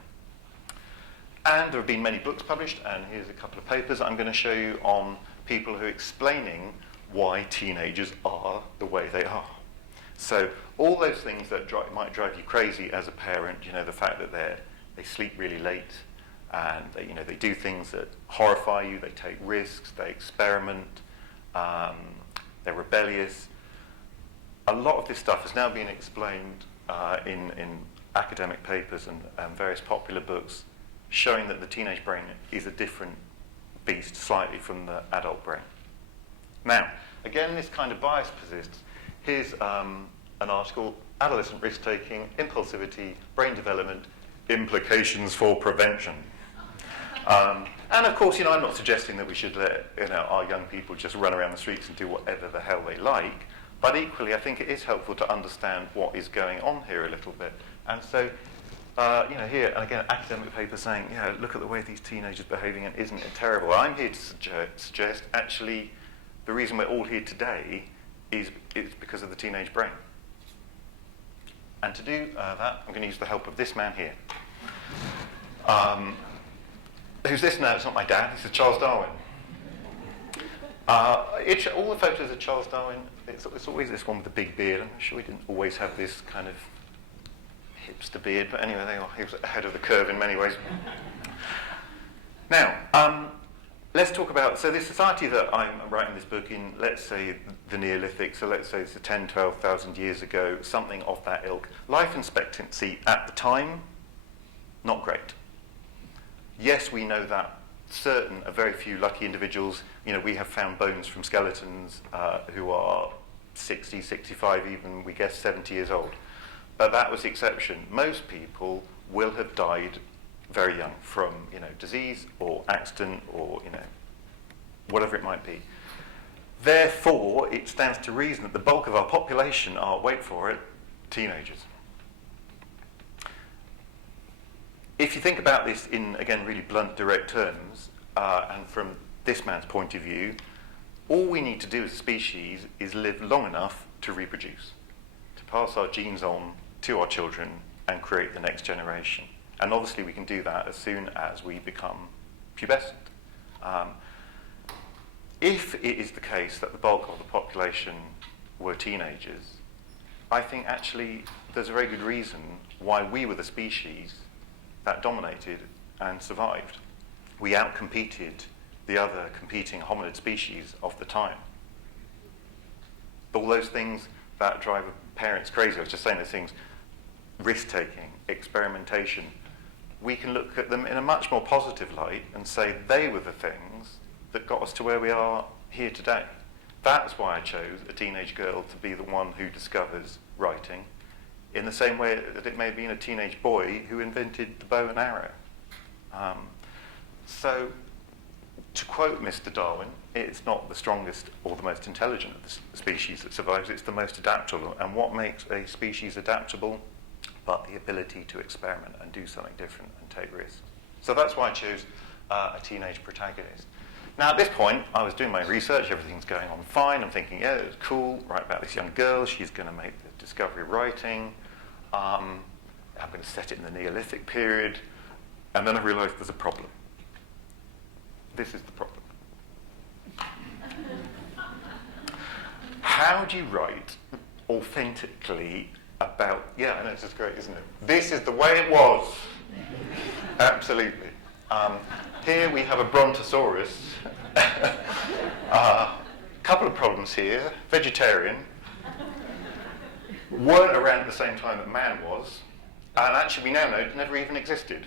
And there have been many books published, and here's a couple of papers I'm going to show you on people who are explaining why teenagers are the way they are. So all those things that might drive you crazy as a parent, the fact that they sleep really late, and they do things that horrify you, they take risks, they experiment, they're rebellious. A lot of this stuff has now been explained in academic papers and various popular books, showing that the teenage brain is a different beast slightly from the adult brain. Now, again, this kind of bias persists. Here's an article, Adolescent Risk-Taking, Impulsivity, Brain Development, Implications for Prevention. And of course, I'm not suggesting that we should let our young people just run around the streets and do whatever the hell they like, but equally, I think it is helpful to understand what is going on here a little bit. And so, here, and again, academic paper saying, look at the way these teenagers are behaving, and isn't it terrible? I'm here to suggest, actually, the reason we're all here today is because of the teenage brain. And to do that, I'm going to use the help of this man here. Who's this now? It's not my dad. This is Charles Darwin. All the photos of Charles Darwin, it's always this one with the big beard. I'm sure he didn't always have this kind of hipster beard, but anyway, he was ahead of the curve in many ways. Now, let's talk about, so this society that I'm writing this book in, let's say the Neolithic, so let's say it's 10, 12,000 years ago, something of that ilk. Life expectancy at the time, not great. Yes, we know that a very few lucky individuals, we have found bones from skeletons who are 60, 65, even, we guess, 70 years old. But that was the exception. Most people will have died very young from, disease or accident or, whatever it might be. Therefore, it stands to reason that the bulk of our population are, wait for it, teenagers. If you think about this in, again, really blunt, direct terms, and from this man's point of view, all we need to do as a species is live long enough to reproduce, to pass our genes on to our children and create the next generation. And obviously we can do that as soon as we become pubescent. If it is the case that the bulk of the population were teenagers, I think actually there's a very good reason why we were the species that dominated and survived. We outcompeted the other competing hominid species of the time. All those things that drive parents crazy, I was just saying those things, risk-taking, experimentation, we can look at them in a much more positive light and say they were the things that got us to where we are here today. That's why I chose a teenage girl to be the one who discovers writing, in the same way that it may have been a teenage boy who invented the bow and arrow. So, to quote Mr. Darwin, it's not the strongest or the most intelligent of the species that survives, it's the most adaptable. And what makes a species adaptable? But the ability to experiment and do something different and take risks. So that's why I chose a teenage protagonist. Now at this point, I was doing my research, everything's going on fine, I'm thinking, yeah, it's cool, write about this young girl, she's going to make the discovery of writing, I'm going to set it in the Neolithic period, and then I realised there's a problem. This is the problem. How do you write authentically about, yeah, I know, this is great, isn't it? This is the way it was. Absolutely. Here we have a brontosaurus. Couple of problems here. Vegetarian. Weren't around at the same time that man was. And actually we now know it never even existed.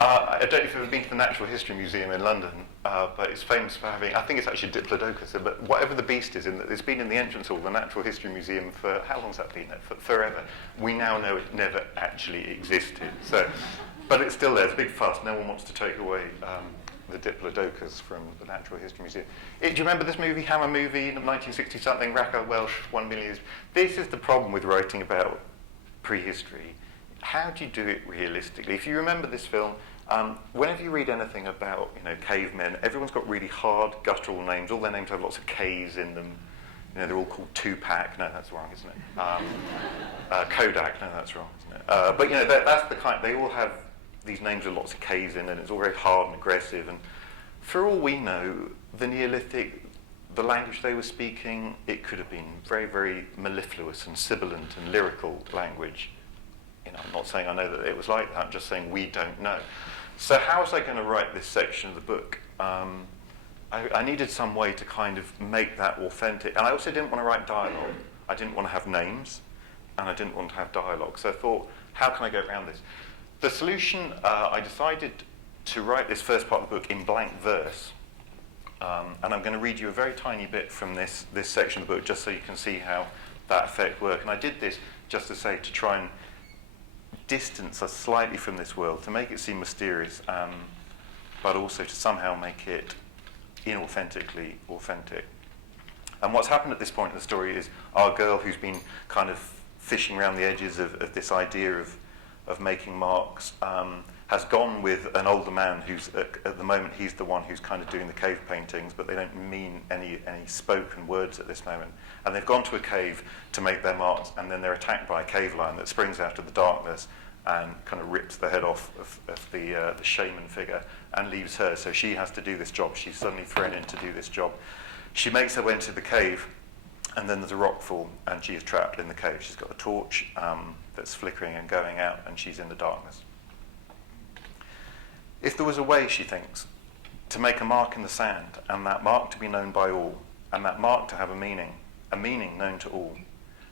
I don't know if you've ever been to the Natural History Museum in London, but it's famous for having, I think it's actually Diplodocus, but whatever the beast is, it's been in the entrance hall of the Natural History Museum for, how long's that been there? For forever. We now know it never actually existed. So, but it's still there, it's a big fuss, no one wants to take away the Diplodocus from the Natural History Museum. Do you remember this movie, Hammer movie, 1960-something, Racker Welsh, 1 million years? This is the problem with writing about prehistory. How do you do it realistically? If you remember this film, whenever you read anything about, cavemen, everyone's got really hard, guttural names. All their names have lots of K's in them. They're all called Tupac. No, that's wrong, isn't it? Kodak. No, that's wrong, isn't it? But that's the kind. They all have these names with lots of K's in, and it's all very hard and aggressive. And for all we know, the Neolithic, the language they were speaking, it could have been very, very mellifluous and sibilant and lyrical language. I'm not saying I know that it was like that, I'm just saying we don't know. So how was I going to write this section of the book? I needed some way to kind of make that authentic. And I also didn't want to write dialogue. I didn't want to have names, and I didn't want to have dialogue. So I thought, how can I go around this? The solution, I decided to write this first part of the book in blank verse. And I'm going to read you a very tiny bit from this section of the book, just so you can see how that effect works. And I did this, just to say, to try and distance us slightly from this world, to make it seem mysterious, but also to somehow make it inauthentically authentic. And what's happened at this point in the story is our girl, who's been kind of fishing around the edges of this idea of making marks, has gone with an older man who's, at the moment, he's the one who's kind of doing the cave paintings, but they don't mean any spoken words at this moment. And they've gone to a cave to make their marks, and then they're attacked by a cave lion that springs out of the darkness and kind of rips the head off of the shaman figure and leaves her. So she has to do this job. She's suddenly thrown in to do this job. She makes her way into the cave, and then there's a rockfall, and she is trapped in the cave. She's got a torch that's flickering and going out, and she's in the darkness. If there was a way, she thinks, to make a mark in the sand, and that mark to be known by all, and that mark to have a meaning known to all,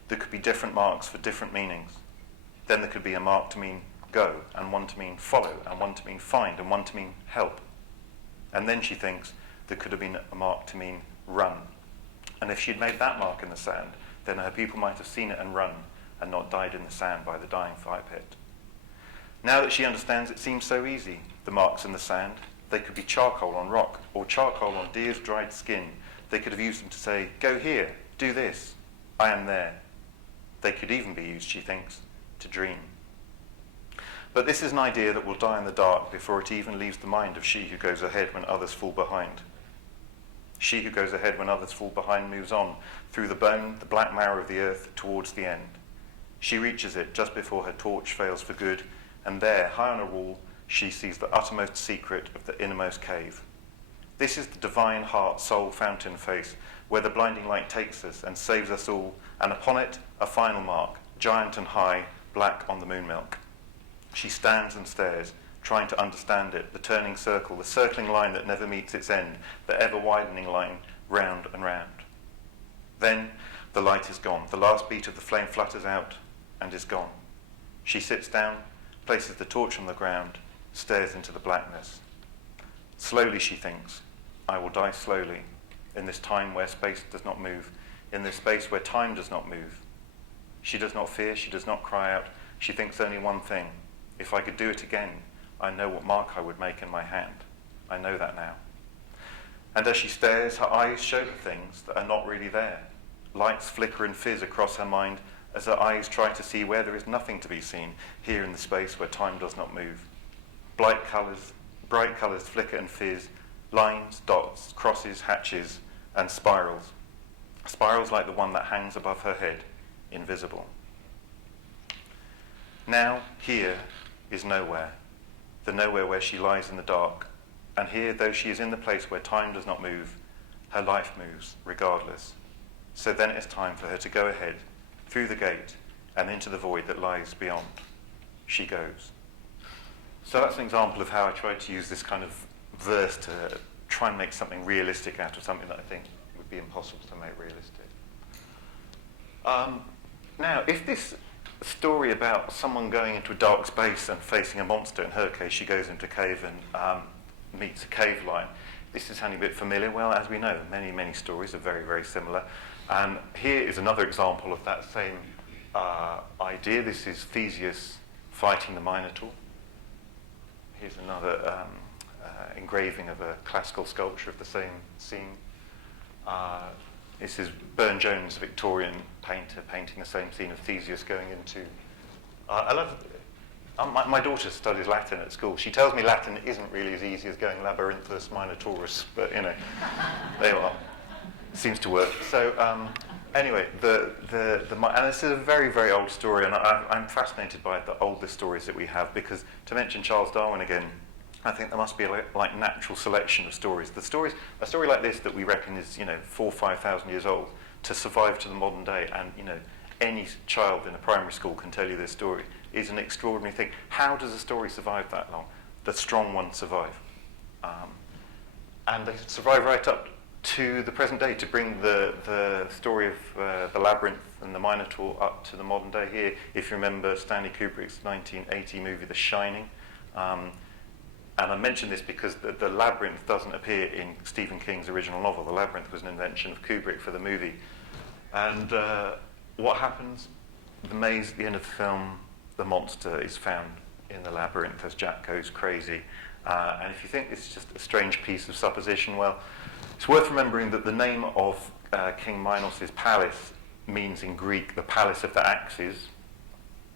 there could be different marks for different meanings. Then there could be a mark to mean go, and one to mean follow, and one to mean find, and one to mean help. And then she thinks there could have been a mark to mean run. And if she'd made that mark in the sand, then her people might have seen it and run, and not died in the sand by the dying fire pit. Now that she understands, it seems so easy. The marks in the sand, they could be charcoal on rock, or charcoal on deer's dried skin. They could have used them to say, go here, do this, I am there. They could even be used, she thinks, to dream. But this is an idea that will die in the dark before it even leaves the mind of she who goes ahead when others fall behind. She who goes ahead when others fall behind moves on through the bone, the black marrow of the earth, towards the end. She reaches it just before her torch fails for good, and there, high on a wall, she sees the uttermost secret of the innermost cave. This is the divine heart, soul, fountain face, where the blinding light takes us and saves us all, and upon it a final mark, giant and high, black on the moon milk. She stands and stares, trying to understand it, the turning circle, the circling line that never meets its end, the ever-widening line, round and round. Then the light is gone. The last beat of the flame flutters out and is gone. She sits down, places the torch on the ground, stares into the blackness. Slowly, she thinks, I will die slowly, in this time where space does not move, in this space where time does not move. She does not fear, she does not cry out. She thinks only one thing. If I could do it again, I know what mark I would make in my hand. I know that now. And as she stares, her eyes show her things that are not really there. Lights flicker and fizz across her mind as her eyes try to see where there is nothing to be seen, here in the space where time does not move. Bright colours flicker and fizz, lines, dots, crosses, hatches, and spirals. Spirals like the one that hangs above her head, invisible. Now, here is nowhere, the nowhere where she lies in the dark. And here, though she is in the place where time does not move, her life moves regardless. So then it is time for her to go ahead, through the gate, and into the void that lies beyond. She goes. So that's an example of how I tried to use this kind of verse to try and make something realistic out of something that I think would be impossible to make realistic. Now, if this story about someone going into a dark space and facing a monster, in her case she goes into a cave and meets a cave lion, this is sounding a bit familiar. Well, as we know, many, many stories are very, very similar. And here is another example of that same idea. This is Theseus fighting the Minotaur. Here's another engraving of a classical sculpture of the same scene. This is Burne-Jones, Victorian painter, painting the same scene of Theseus going into... I love... my daughter studies Latin at school. She tells me Latin isn't really as easy as going Labyrinthus Minotaurus, but, you know, there you are. Seems to work. So, anyway, and this is a very, very old story, and I'm fascinated by the oldest stories that we have, because to mention Charles Darwin again, I think there must be a like natural selection of stories. A story like this that we reckon is 4,000 or 5,000 years old, to survive to the modern day, and any child in a primary school can tell you this story, is an extraordinary thing. How does a story survive that long? The strong ones survive, and they survive right up to the present day, to bring the story of the Labyrinth and the Minotaur up to the modern day here. If you remember Stanley Kubrick's 1980 movie The Shining, and I mention this because the Labyrinth doesn't appear in Stephen King's original novel. The Labyrinth was an invention of Kubrick for the movie. And what happens? The maze at the end of the film, the monster is found in the labyrinth as Jack goes crazy. And if you think this is just a strange piece of supposition, well, it's worth remembering that the name of King Minos' palace means in Greek the palace of the axes.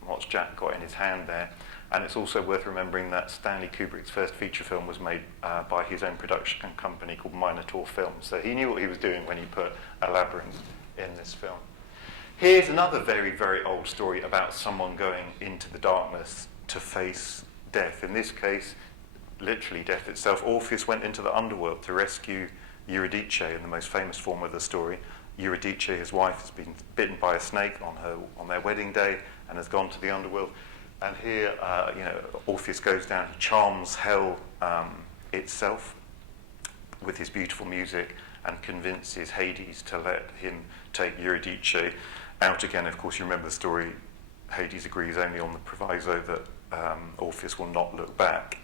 What's Jack got in his hand there? And it's also worth remembering that Stanley Kubrick's first feature film was made by his own production company called Minotaur Films. So he knew what he was doing when he put a labyrinth in this film. Here's another very, very old story about someone going into the darkness to face death. In this case, literally death itself. Orpheus went into the underworld to rescue Eurydice in the most famous form of the story. Eurydice, his wife, has been bitten by a snake on their wedding day and has gone to the underworld. And here, Orpheus goes down, he charms hell itself with his beautiful music and convinces Hades to let him take Eurydice out again. Of course, you remember the story, Hades agrees only on the proviso that Orpheus will not look back,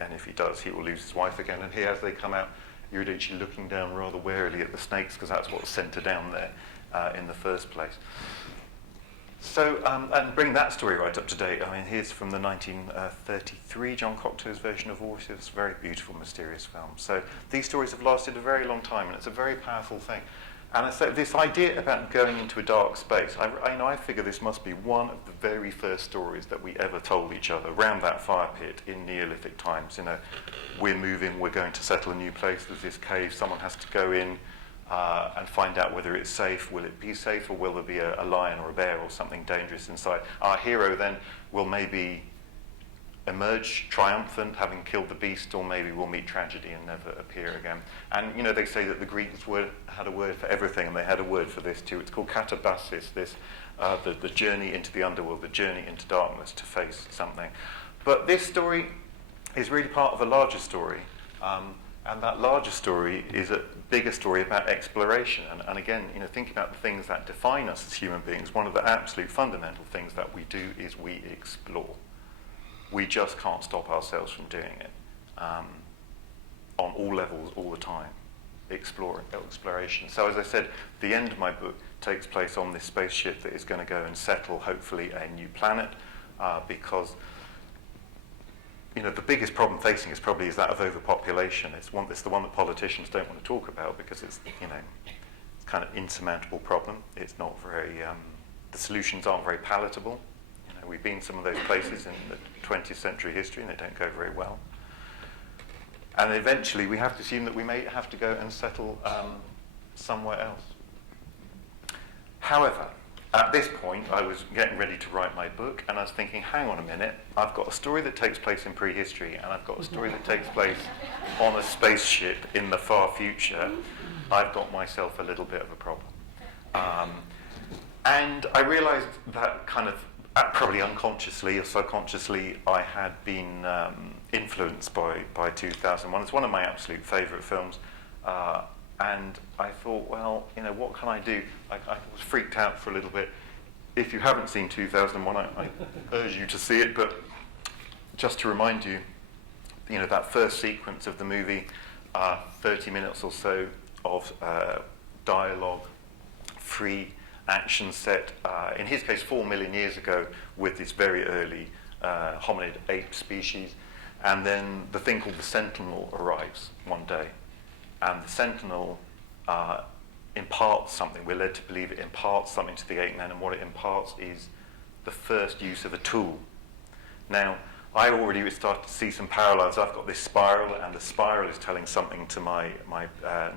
and if he does, he will lose his wife again. And here, as they come out, Eurydice looking down rather warily at the snakes, because that's what sent her down there in the first place. So, and bring that story right up to date. I mean, here's from the 1933 John Cocteau's version of Orpheus, very beautiful, mysterious film. So these stories have lasted a very long time, and it's a very powerful thing. And so this idea about going into a dark space, I figure this must be one of the very first stories that we ever told each other around that fire pit in Neolithic times. We're moving, we're going to settle a new place, there's this cave, someone has to go in, and find out whether it's safe. Will it be safe, or will there be a lion or a bear or something dangerous inside? Our hero then will maybe emerge triumphant, having killed the beast, or maybe we'll meet tragedy and never appear again. And they say that the Greeks had a word for everything, and they had a word for this too. It's called katabasis, the journey into the underworld, the journey into darkness to face something. But this story is really part of a larger story, and that larger story is a bigger story about exploration. And again, thinking about the things that define us as human beings, one of the absolute fundamental things that we do is we explore. We just can't stop ourselves from doing it on all levels, all the time. Exploration. So as I said, the end of my book takes place on this spaceship that is going to go and settle, hopefully, a new planet, because the biggest problem facing us probably is that of overpopulation. It's the one that politicians don't want to talk about because it's kind of insurmountable problem. It's not very, the solutions aren't very palatable. We've been some of those places in the 20th century history, and they don't go very well. And eventually, we have to assume that we may have to go and settle somewhere else. However, at this point, I was getting ready to write my book, and I was thinking, hang on a minute, I've got a story that takes place in prehistory, and I've got a story that takes place on a spaceship in the far future. I've got myself a little bit of a problem. And I realized that kind of, probably unconsciously or subconsciously, I had been influenced by 2001. It's one of my absolute favourite films. And I thought, well, what can I do? I was freaked out for a little bit. If you haven't seen 2001, I urge you to see it. But just to remind you, that first sequence of the movie, 30 minutes or so of dialogue, free action set, in his case 4 million years ago, with this very early hominid ape species. And then the thing called the Sentinel arrives one day. And the Sentinel imparts something. We're led to believe it imparts something to the ape men, and what it imparts is the first use of a tool. Now, I already started to see some parallels. I've got this spiral, and the spiral is telling something to my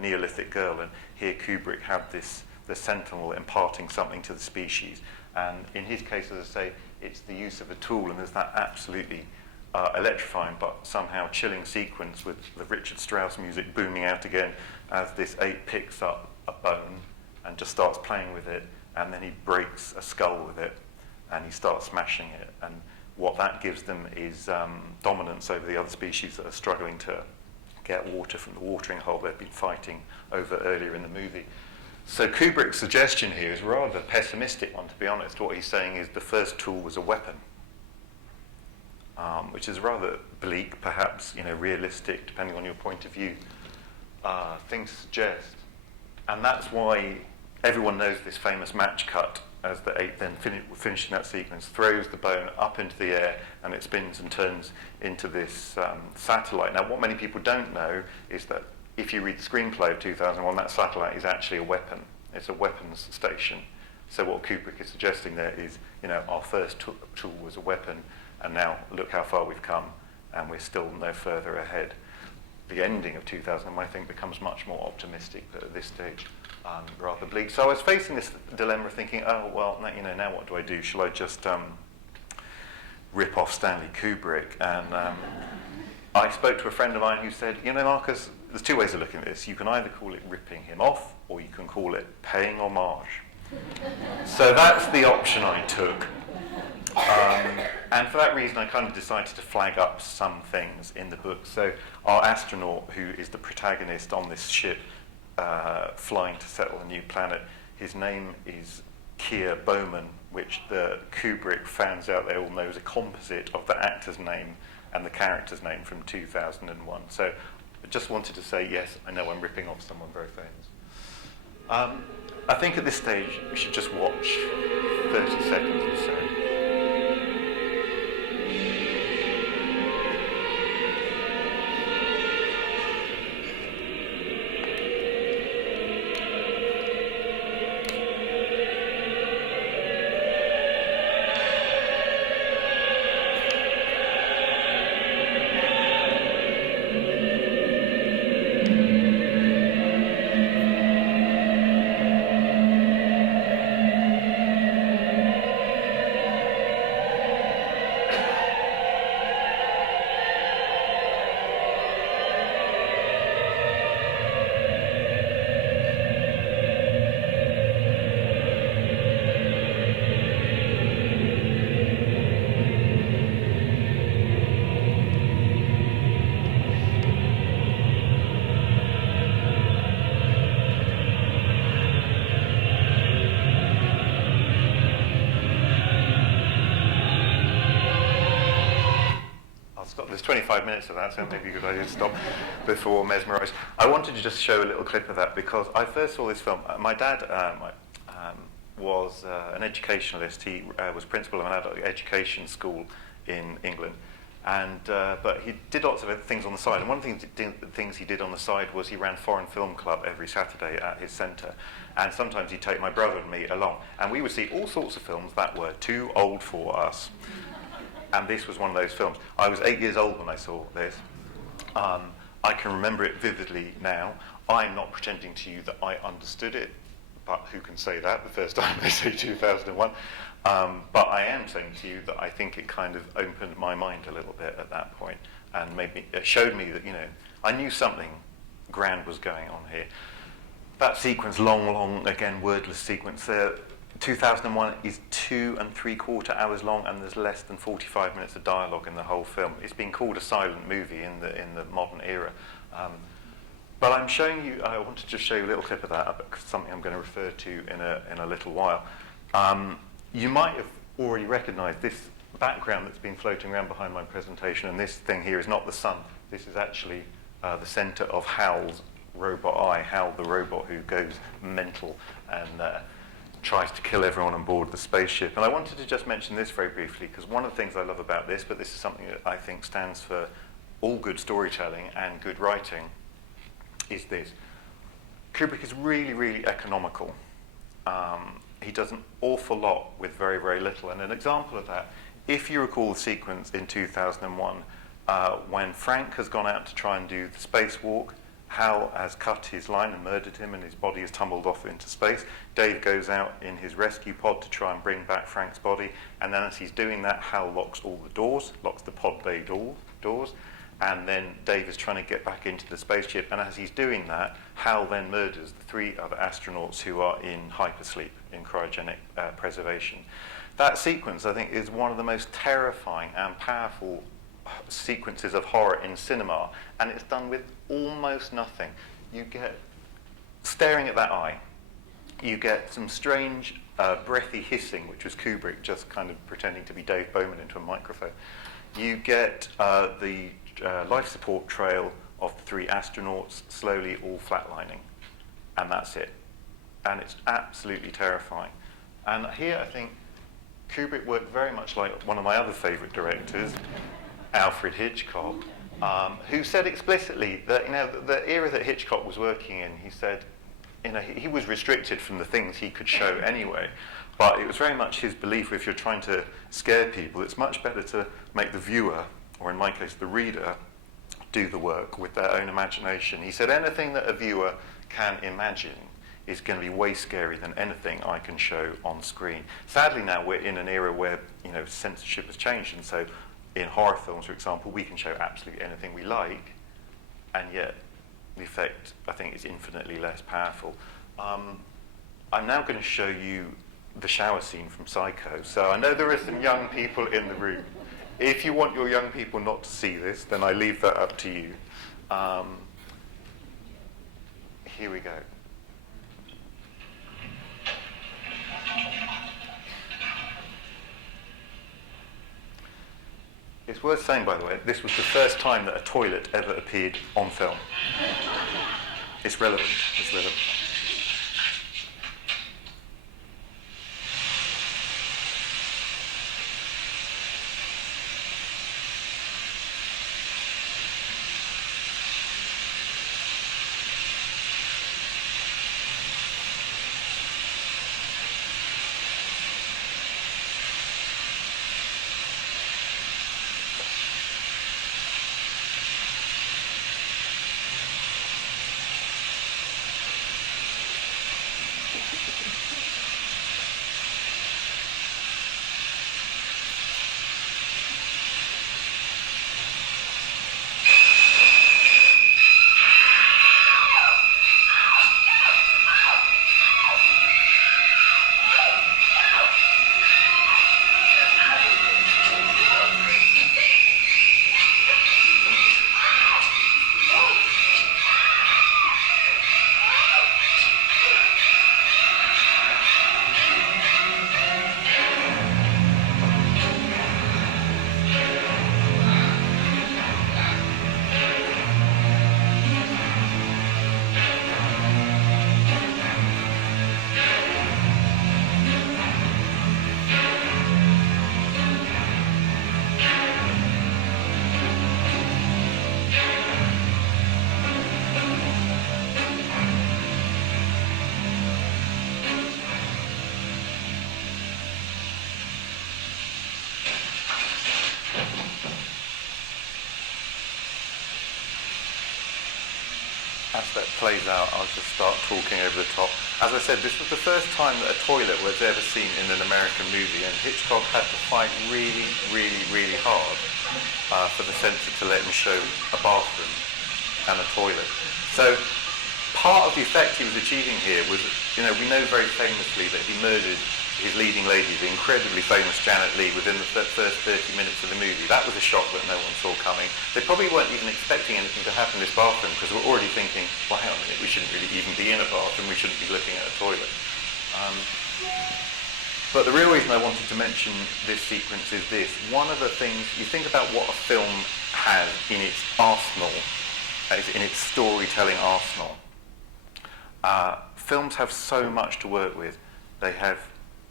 Neolithic girl, and here Kubrick had the Sentinel imparting something to the species. And in his case, as I say, it's the use of a tool, and there's that absolutely electrifying but somehow chilling sequence with the Richard Strauss music booming out again as this ape picks up a bone and just starts playing with it, and then he breaks a skull with it and he starts smashing it, and what that gives them is dominance over the other species that are struggling to get water from the watering hole they've been fighting over earlier in the movie. So Kubrick's suggestion here is a rather pessimistic one, to be honest. What he's saying is the first tool was a weapon. Which is rather bleak, perhaps realistic, depending on your point of view, thing to suggest. And that's why everyone knows this famous match cut, as the ape then finishing that sequence, throws the bone up into the air, and it spins and turns into this satellite. Now, what many people don't know is that if you read the screenplay of 2001, that satellite is actually a weapon. It's a weapons station. So what Kubrick is suggesting there is, our first tool was a weapon, and now look how far we've come, and we're still no further ahead. The ending of 2001, I think, becomes much more optimistic, but at this stage, rather bleak. So I was facing this dilemma, thinking, oh, well, now what do I do? Shall I just rip off Stanley Kubrick? And I spoke to a friend of mine who said, Marcus, there's two ways of looking at this. You can either call it ripping him off, or you can call it paying homage. So that's the option I took. And for that reason, I kind of decided to flag up some things in the book. So our astronaut, who is the protagonist on this ship flying to settle a new planet, his name is Keir Bowman, which the Kubrick fans out there all know is a composite of the actor's name and the character's name from 2001. So I just wanted to say, yes, I know I'm ripping off someone very famous. I think at this stage, we should just watch 30 seconds or so. there's 25 minutes of that, so maybe a good idea to stop before Mesmerised. I wanted to just show a little clip of that because I first saw this film. My dad was an educationalist. He was principal of an adult education school in England. But he did lots of things on the side. And one of the things he did on the side was he ran Foreign Film Club every Saturday at his centre. And sometimes he'd take my brother and me along. And we would see all sorts of films that were too old for us. And this was one of those films. I was 8 years old when I saw this. I can remember it vividly now. I'm not pretending to you that I understood it, but who can say that the first time they say 2001? But I am saying to you that I think it kind of opened my mind a little bit at that point and it showed me that, I knew something grand was going on here. That sequence, long, again, wordless sequence there, 2001 is 2 3/4 hours long and there's less than 45 minutes of dialogue in the whole film. It's been called a silent movie in the modern era. But I'm showing you, I wanted to just show you a little clip of that, something I'm going to refer to in a little while. You might have already recognised this background that's been floating around behind my presentation, and this thing here is not the sun. This is actually the centre of Hal's robot eye, Hal the robot who goes mental and tries to kill everyone on board the spaceship. And I wanted to just mention this very briefly, because one of the things I love about this, but this is something that I think stands for all good storytelling and good writing, is this. Kubrick is really, really economical. He does an awful lot with very, very little. And an example of that, if you recall the sequence in 2001, when Frank has gone out to try and do the spacewalk, Hal has cut his line and murdered him and his body has tumbled off into space. Dave goes out in his rescue pod to try and bring back Frank's body, and then as he's doing that, Hal locks all the doors, locks the pod bay doors, and then Dave is trying to get back into the spaceship, and as he's doing that, Hal then murders the 3 other astronauts who are in hypersleep, in cryogenic preservation. That sequence, I think, is one of the most terrifying and powerful sequences of horror in cinema, and it's done with almost nothing. You get, staring at that eye, you get some strange breathy hissing, which was Kubrick just kind of pretending to be Dave Bowman into a microphone. You get the life support trail of the 3 astronauts slowly all flatlining, and that's it. And it's absolutely terrifying. And here I think Kubrick worked very much like one of my other favourite directors, Alfred Hitchcock, who said explicitly that the era that Hitchcock was working in, he said, he was restricted from the things he could show anyway, but it was very much his belief if you're trying to scare people, it's much better to make the viewer, or in my case the reader, do the work with their own imagination. He said anything that a viewer can imagine is going to be way scary than anything I can show on screen. Sadly now we're in an era where censorship has changed, and so in horror films, for example, we can show absolutely anything we like, and yet the effect, I think, is infinitely less powerful. I'm now going to show you the shower scene from Psycho. So I know there are some young people in the room. If you want your young people not to see this, then I leave that up to you. Here we go. It's worth saying, by the way, this was the first time that a toilet ever appeared on film. It's relevant. It's relevant. that plays out, I'll just start talking over the top. As I said, this was the first time that a toilet was ever seen in an American movie, and Hitchcock had to fight really, really, really hard for the censor to let him show a bathroom and a toilet. So part of the effect he was achieving here was, we know very famously that he murdered his leading lady, the incredibly famous Janet Leigh, within the first 30 minutes of the movie. That was a shock that no one saw coming. They probably weren't even expecting anything to happen in this bathroom, because we're already thinking, well, hang on a minute, we shouldn't really even be in a bathroom, we shouldn't be looking at a toilet. But the real reason I wanted to mention this sequence is this. One of the things, you think about what a film has in its arsenal, in its storytelling arsenal. Films have so much to work with. They have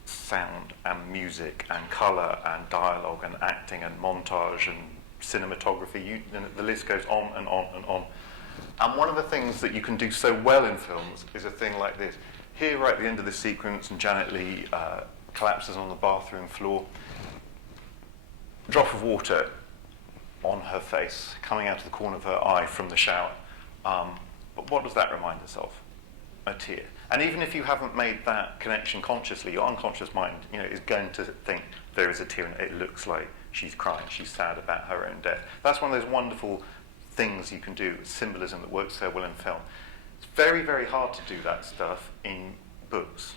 sound and music and colour and dialogue and acting and montage and cinematography. And the list goes on and on and on. And one of the things that you can do so well in films is a thing like this. Here, right at the end of this sequence, and Janet Leigh collapses on the bathroom floor. Drop of water on her face, coming out of the corner of her eye from the shower. But what does that remind us of? A tear. And even if you haven't made that connection consciously, your unconscious mind, is going to think there is a tear and it looks like she's crying, she's sad about her own death. That's one of those wonderful things you can do, symbolism that works so well in film. It's very, very hard to do that stuff in books.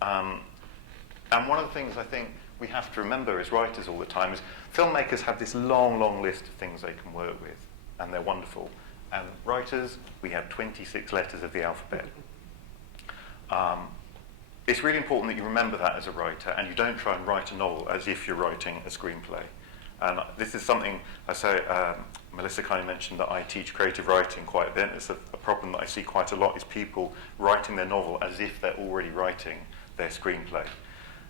And one of the things I think we have to remember as writers all the time is filmmakers have this long, long list of things they can work with, and they're wonderful. And writers, we have 26 letters of the alphabet. It's really important that you remember that as a writer, and you don't try and write a novel as if you're writing a screenplay. And this is something Melissa kind of mentioned, that I teach creative writing quite a bit. It's a problem that I see quite a lot, is people writing their novel as if they're already writing their screenplay.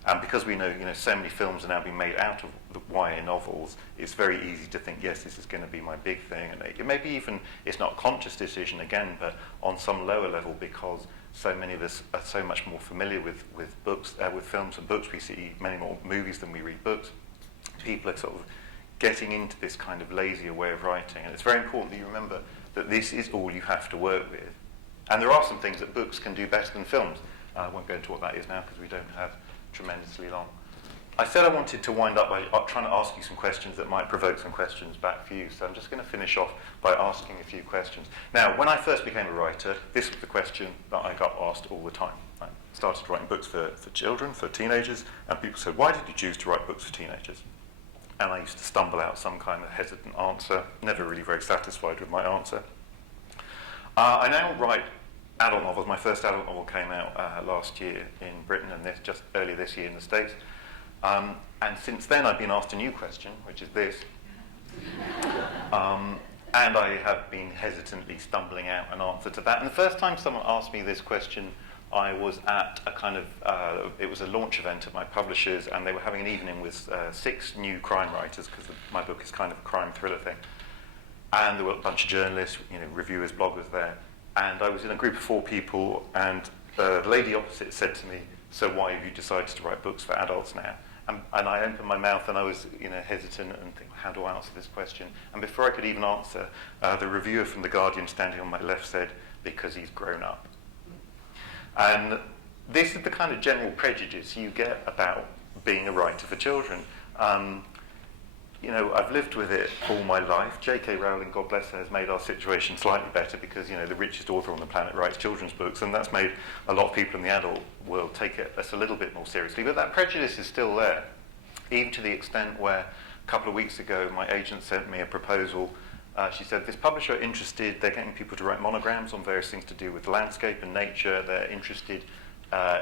And because we know, so many films are now being made out of the YA novels, it's very easy to think, yes, this is going to be my big thing. And maybe even it's not a conscious decision again, but on some lower level, because so many of us are so much more familiar with books, with films and books. We see many more movies than we read books. People are sort of getting into this kind of lazier way of writing. And it's very important that you remember that this is all you have to work with. And there are some things that books can do better than films. I won't go into what that is now because we don't have tremendously long. I said I wanted to wind up by trying to ask you some questions that might provoke some questions back for you. So I'm just going to finish off by asking a few questions. Now, when I first became a writer, this was the question that I got asked all the time. I started writing books for children, for teenagers, and people said, why did you choose to write books for teenagers? And I used to stumble out some kind of hesitant answer, never really very satisfied with my answer. I now write adult novels. My first adult novel came out last year in Britain, and just earlier this year in the States. And since then I've been asked a new question, which is this. And I have been hesitantly stumbling out an answer to that. And the first time someone asked me this question, I was at a kind of, it was a launch event at my publishers, and they were having an evening with 6 new crime writers, because my book is kind of a crime thriller thing. And there were a bunch of journalists, reviewers, bloggers there. And I was in a group of 4 people, and the lady opposite said to me, so why have you decided to write books for adults now? And I opened my mouth and I was hesitant and think, how do I answer this question? And before I could even answer, the reviewer from The Guardian standing on my left said, because he's grown up. And this is the kind of general prejudice you get about being a writer for children. I've lived with it all my life. J.K. Rowling, God bless her, has made our situation slightly better because, the richest author on the planet writes children's books, and that's made a lot of people in the adult world take us a little bit more seriously. But that prejudice is still there, even to the extent where a couple of weeks ago my agent sent me a proposal. She said, this publisher are interested, they're getting people to write monograms on various things to do with landscape and nature. They're interested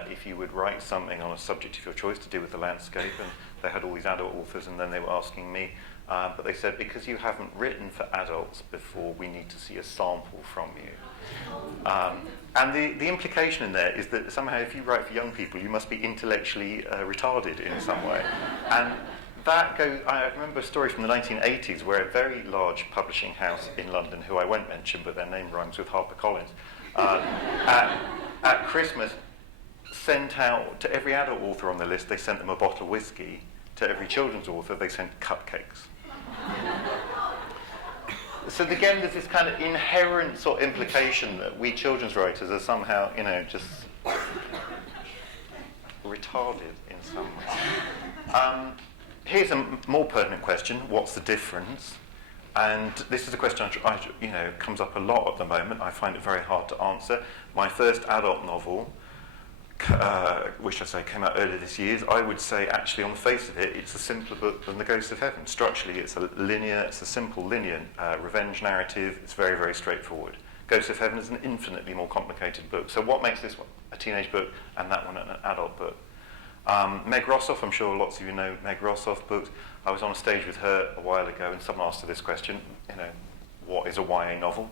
if you would write something on a subject of your choice to do with the landscape. And they had all these adult authors, and then they were asking me. But they said, because you haven't written for adults before, we need to see a sample from you. And the implication in there is that somehow if you write for young people, you must be intellectually retarded in some way. And that goes, I remember a story from the 1980s where a very large publishing house in London, who I won't mention, but their name rhymes with HarperCollins, at Christmas sent out to every adult author on the list, they sent them a bottle of whiskey. To every children's author, they sent cupcakes. So again, there's this kind of inherent sort of implication that we children's writers are somehow, just retarded in some way. Here's a more pertinent question: what's the difference? And this is a question comes up a lot at the moment. I find it very hard to answer. My first adult novel, which I say came out earlier this year, I would say actually on the face of it, it's a simpler book than The Ghost of Heaven. Structurally, it's a simple linear revenge narrative. It's very, very straightforward. Ghost of Heaven is an infinitely more complicated book. So what makes this one a teenage book and that one an adult book? Meg Rossoff, I'm sure lots of you know Meg Rossoff books. I was on a stage with her a while ago and someone asked her this question, what is a YA novel?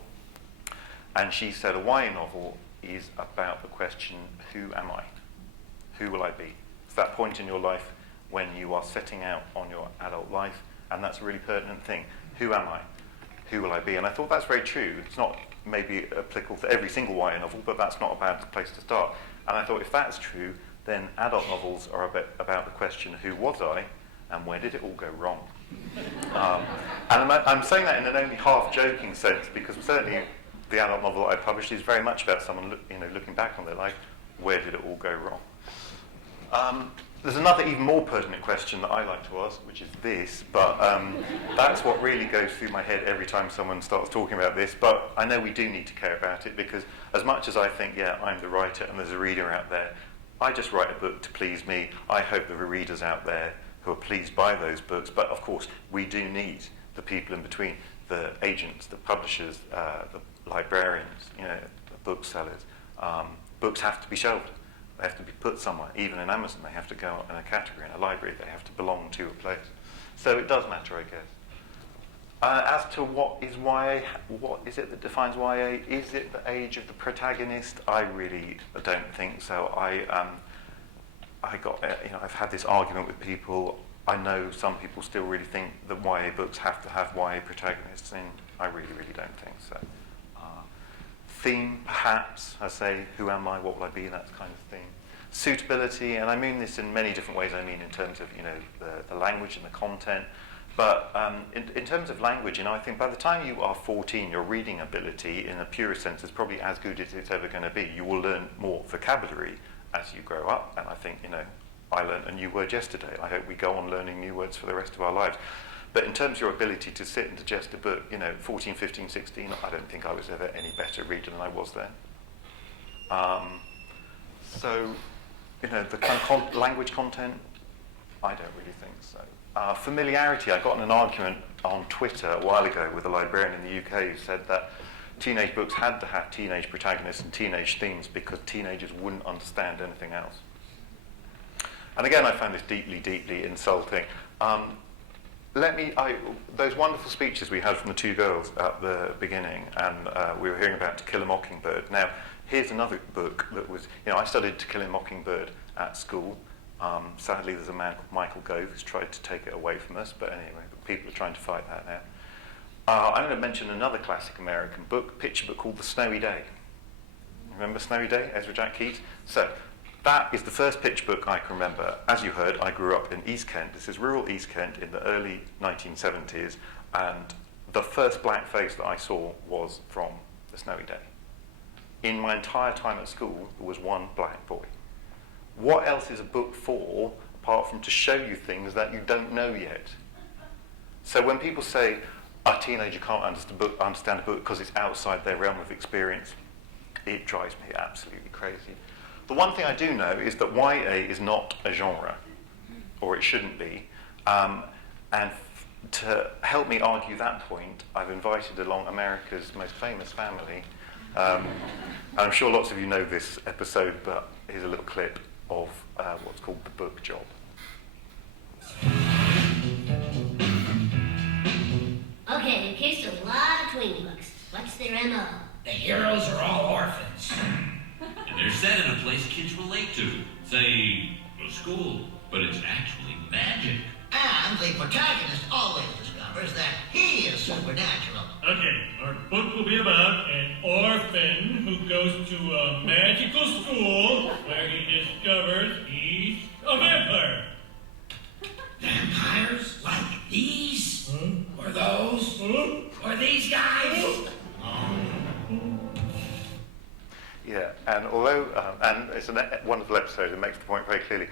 And she said a YA novel is about the question, who am I? Who will I be? It's that point in your life when you are setting out on your adult life, and that's a really pertinent thing. Who am I? Who will I be? And I thought that's very true. It's not maybe applicable to every single YA novel, but that's not a bad place to start. And I thought if that's true, then adult novels are a bit about the question, who was I, and where did it all go wrong? And I'm saying that in an only half-joking sense, because certainly the adult novel I published is very much about someone looking back on their life, where did it all go wrong? There's another even more pertinent question that I like to ask, which is this, but that's what really goes through my head every time someone starts talking about this, but I know we do need to care about it, because as much as I think, I'm the writer and there's a reader out there, I just write a book to please me. I hope there are readers out there who are pleased by those books, but of course we do need the people in between, the agents, the publishers, the librarians, the booksellers. Books have to be shelved. They have to be put somewhere. Even in Amazon, they have to go in a category. In a library, they have to belong to a place. So it does matter, I guess. As to what is YA, what is it that defines YA? Is it the age of the protagonist? I really don't think so. I've had this argument with people. I know some people still really think that YA books have to have YA protagonists, and I really, really don't think so. Theme, perhaps, I say, who am I, what will I be, that kind of thing. Suitability, and I mean this in many different ways. I mean in terms of, the language and the content. But in terms of language, I think by the time you are 14, your reading ability, in a purest sense, is probably as good as it's ever going to be. You will learn more vocabulary as you grow up, and I think, I learned a new word yesterday. I hope we go on learning new words for the rest of our lives. But in terms of your ability to sit and digest a book, 14, 15, 16, I don't think I was ever any better reader than I was then. The kind of language content, I don't really think so. Familiarity, I got in an argument on Twitter a while ago with a librarian in the UK who said that teenage books had to have teenage protagonists and teenage themes because teenagers wouldn't understand anything else. And again, I found this deeply, deeply insulting. Those wonderful speeches we had from the two girls at the beginning, and we were hearing about To Kill a Mockingbird. Now, here's another book that was, I studied To Kill a Mockingbird at school. Sadly, there's a man called Michael Gove who's tried to take it away from us, but anyway, people are trying to fight that now. I'm going to mention another classic American book, picture book called The Snowy Day. Remember Snowy Day, Ezra Jack Keats? So, that is the first picture book I can remember. As you heard, I grew up in East Kent. This is rural East Kent in the early 1970s, and the first black face that I saw was from The Snowy Day. In my entire time at school, there was one black boy. What else is a book for, apart from to show you things that you don't know yet? So when people say a teenager can't understand a book because it's outside their realm of experience, it drives me absolutely crazy. The one thing I do know is that YA is not a genre, or it shouldn't be. And to help me argue that point, I've invited along America's most famous family. I'm sure lots of you know this episode, but here's a little clip of what's called The Book Job. Okay, we kissed a lot of tweeny books. What's their MO? The heroes are all orphans. And they're set in a place kids relate to. Say, a school. But it's actually magic. And the protagonist always discovers that he is supernatural. Okay, our book will be about an orphan who goes to a magical school where he discovers he's a vampire. Vampires? Like these? Huh? Or those? Huh? Or these guys? although, and it's a wonderful episode, it makes the point very clearly,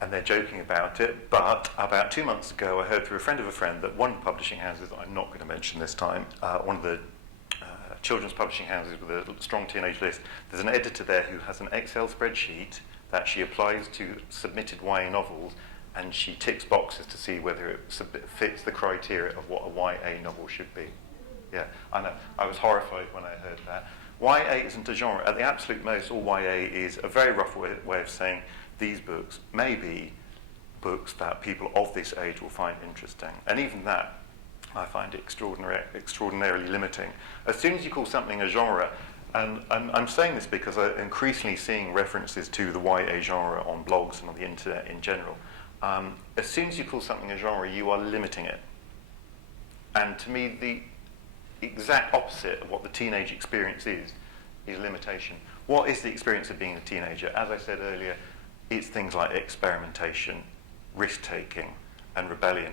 and they're joking about it, but about 2 months ago I heard through a friend of a friend that one of the publishing houses, I'm not going to mention this time, one of the children's publishing houses with a strong teenage list, there's an editor there who has an Excel spreadsheet that she applies to submitted YA novels, and she ticks boxes to see whether it fits the criteria of what a YA novel should be. Yeah, I know. I was horrified when I heard that. YA isn't a genre. At the absolute most, all YA is a very rough way of saying these books may be books that people of this age will find interesting. And even that, I find extraordinarily limiting. As soon as you call something a genre, and I'm saying this because I'm increasingly seeing references to the YA genre on blogs and on the internet in general. As soon as you call something a genre, you are limiting it. And to me, the exact opposite of what the teenage experience is limitation. What is the experience of being a teenager? As I said earlier, it's things like experimentation, risk-taking, and rebellion.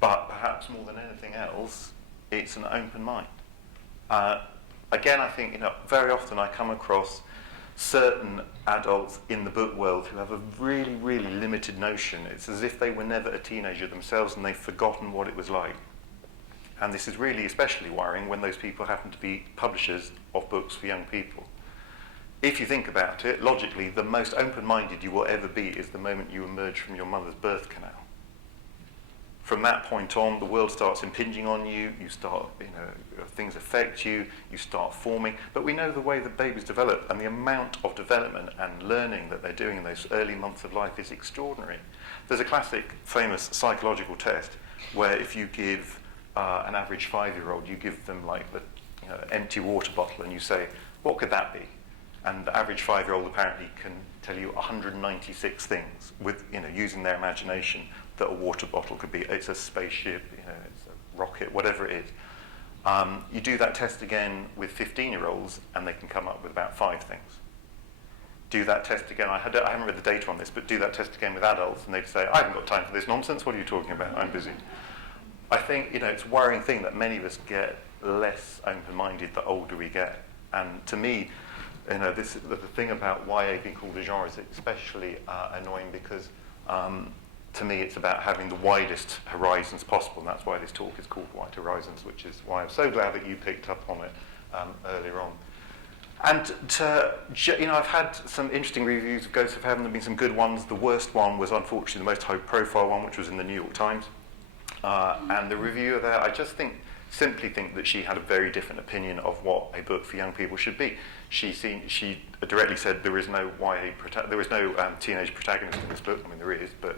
But perhaps more than anything else, it's an open mind. Again, I think very often I come across certain adults in the book world who have a really, really limited notion. It's as if they were never a teenager themselves and they've forgotten what it was like. And this is really especially worrying when those people happen to be publishers of books for young people. If you think about it, logically, the most open-minded you will ever be is the moment you emerge from your mother's birth canal. From that point on, the world starts impinging on you, you start, things affect you, you start forming. But we know the way that babies develop, and the amount of development and learning that they're doing in those early months of life is extraordinary. There's a classic, famous psychological test where if you give an average 5-year-old, you give them like the empty water bottle and you say, what could that be? And the average 5-year-old apparently can tell you 196 things with, using their imagination that a water bottle could be. It's a spaceship, it's a rocket, whatever it is. You do that test again with 15-year-olds and they can come up with about 5 things. Do that test again, I haven't read the data on this, but do that test again with adults and they'd say, I haven't got time for this nonsense, what are you talking about? I'm busy. I think, it's a worrying thing that many of us get less open-minded the older we get. And to me, the thing about YA being called a genre is especially annoying because to me it's about having the widest horizons possible, and that's why this talk is called Wide Horizons, which is why I'm so glad that you picked up on it earlier on. And I've had some interesting reviews of Ghosts of Heaven. There have been some good ones. The worst one was unfortunately the most high-profile one, which was in the New York Times. And the reviewer there, I just simply think that she had a very different opinion of what a book for young people should be. She directly said there is no teenage protagonist in this book. I mean, there is, but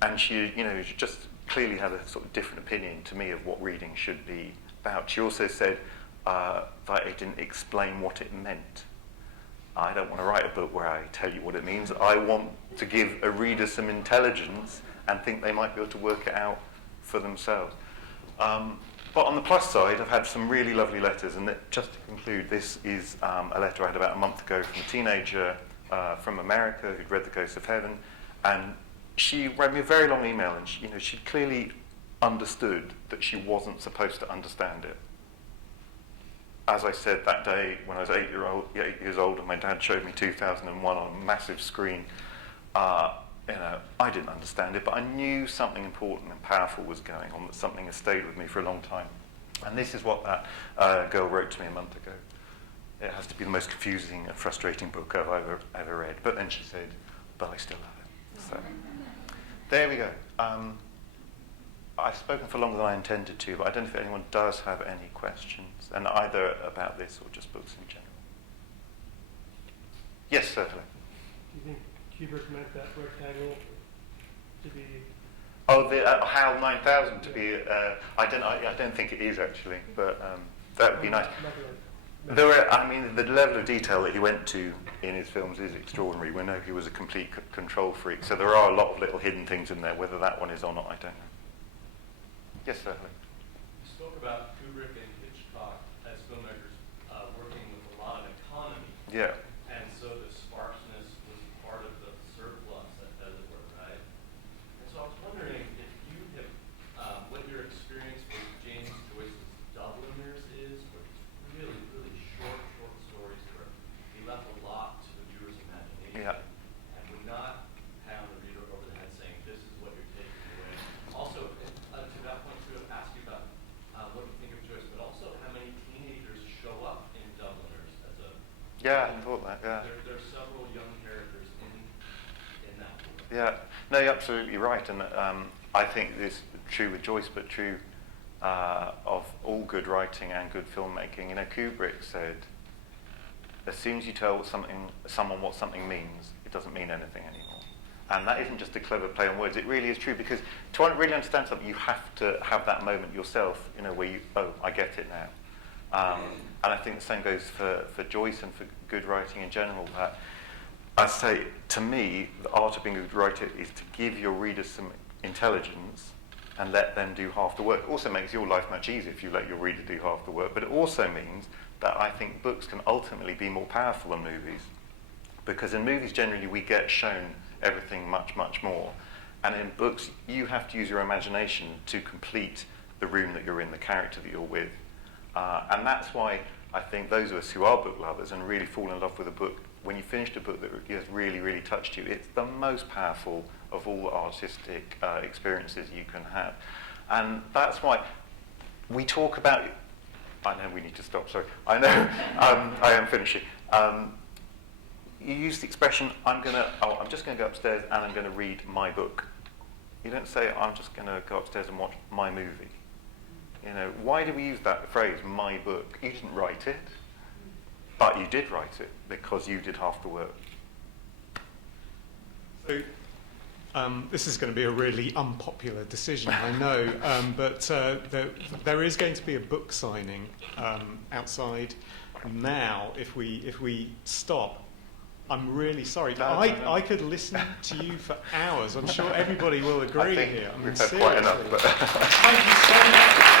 and she just clearly had a sort of different opinion to me of what reading should be about. She also said that it didn't explain what it meant. I don't want to write a book where I tell you what it means. I want to give a reader some intelligence and think they might be able to work it out for themselves. But on the plus side, I've had some really lovely letters, and just to conclude, this is a letter I had about a month ago from a teenager from America who'd read The Ghosts of Heaven, and she wrote me a very long email, and she clearly understood that she wasn't supposed to understand it. As I said that day when I was 8 years old and my dad showed me 2001 on a massive screen, I didn't understand it, but I knew something important and powerful was going on, that something has stayed with me for a long time. And this is what that girl wrote to me a month ago. It has to be the most confusing and frustrating book I've ever read. But then she said, but I still love it. So there we go. I've spoken for longer than I intended to, but I don't know if anyone does have any questions, and either about this or just books in general. Yes, certainly. Do you think Kubrick meant that rectangle to be? Oh, the HAL 9000 to be. I don't think it is actually, but that would be nice. The level of detail that he went to in his films is extraordinary. We know he was a complete control freak, so there are a lot of little hidden things in there. Whether that one is or not, I don't know. Yes, certainly. You spoke about Kubrick and Hitchcock as filmmakers working with a lot of economy. Yeah. And so the sparseness was part of the surplus, as it were, right? And so I was wondering if you have, what your experience with James Joyce's Dubliners is, where it's really, really short Yeah, no, you're absolutely right, and I think this is true with Joyce, but true of all good writing and good filmmaking. You know, Kubrick said, as soon as you tell someone what something means, it doesn't mean anything anymore. And that isn't just a clever play on words, it really is true, because to really understand something, you have to have that moment yourself, you know, where you, oh, I get it now. And I think the same goes for Joyce and for good writing in general. That I say, to me, the art of being a good writer is to give your readers some intelligence and let them do half the work. It also makes your life much easier if you let your reader do half the work, but it also means that I think books can ultimately be more powerful than movies. Because in movies, generally, we get shown everything much, much more. And in books, you have to use your imagination to complete the room that you're in, the character that you're with. And that's why I think those of us who are book lovers and really fall in love with a book, when you finish a book that has really, really touched you, it's the most powerful of all artistic experiences you can have. And that's why we talk about... I know we need to stop, sorry. I know, I am finishing. You use the expression, I'm just going to go upstairs and I'm going to read my book. You don't say, I'm just going to go upstairs and watch my movie. You know, why do we use that phrase, my book? You didn't write it, but you did write it because you did half the work. So, this is going to be a really unpopular decision, I know, but there is going to be a book signing outside now. If we stop, I'm really sorry. I could listen to you for hours. I'm sure everybody will agree here. We've had quite enough. But Thank you so much.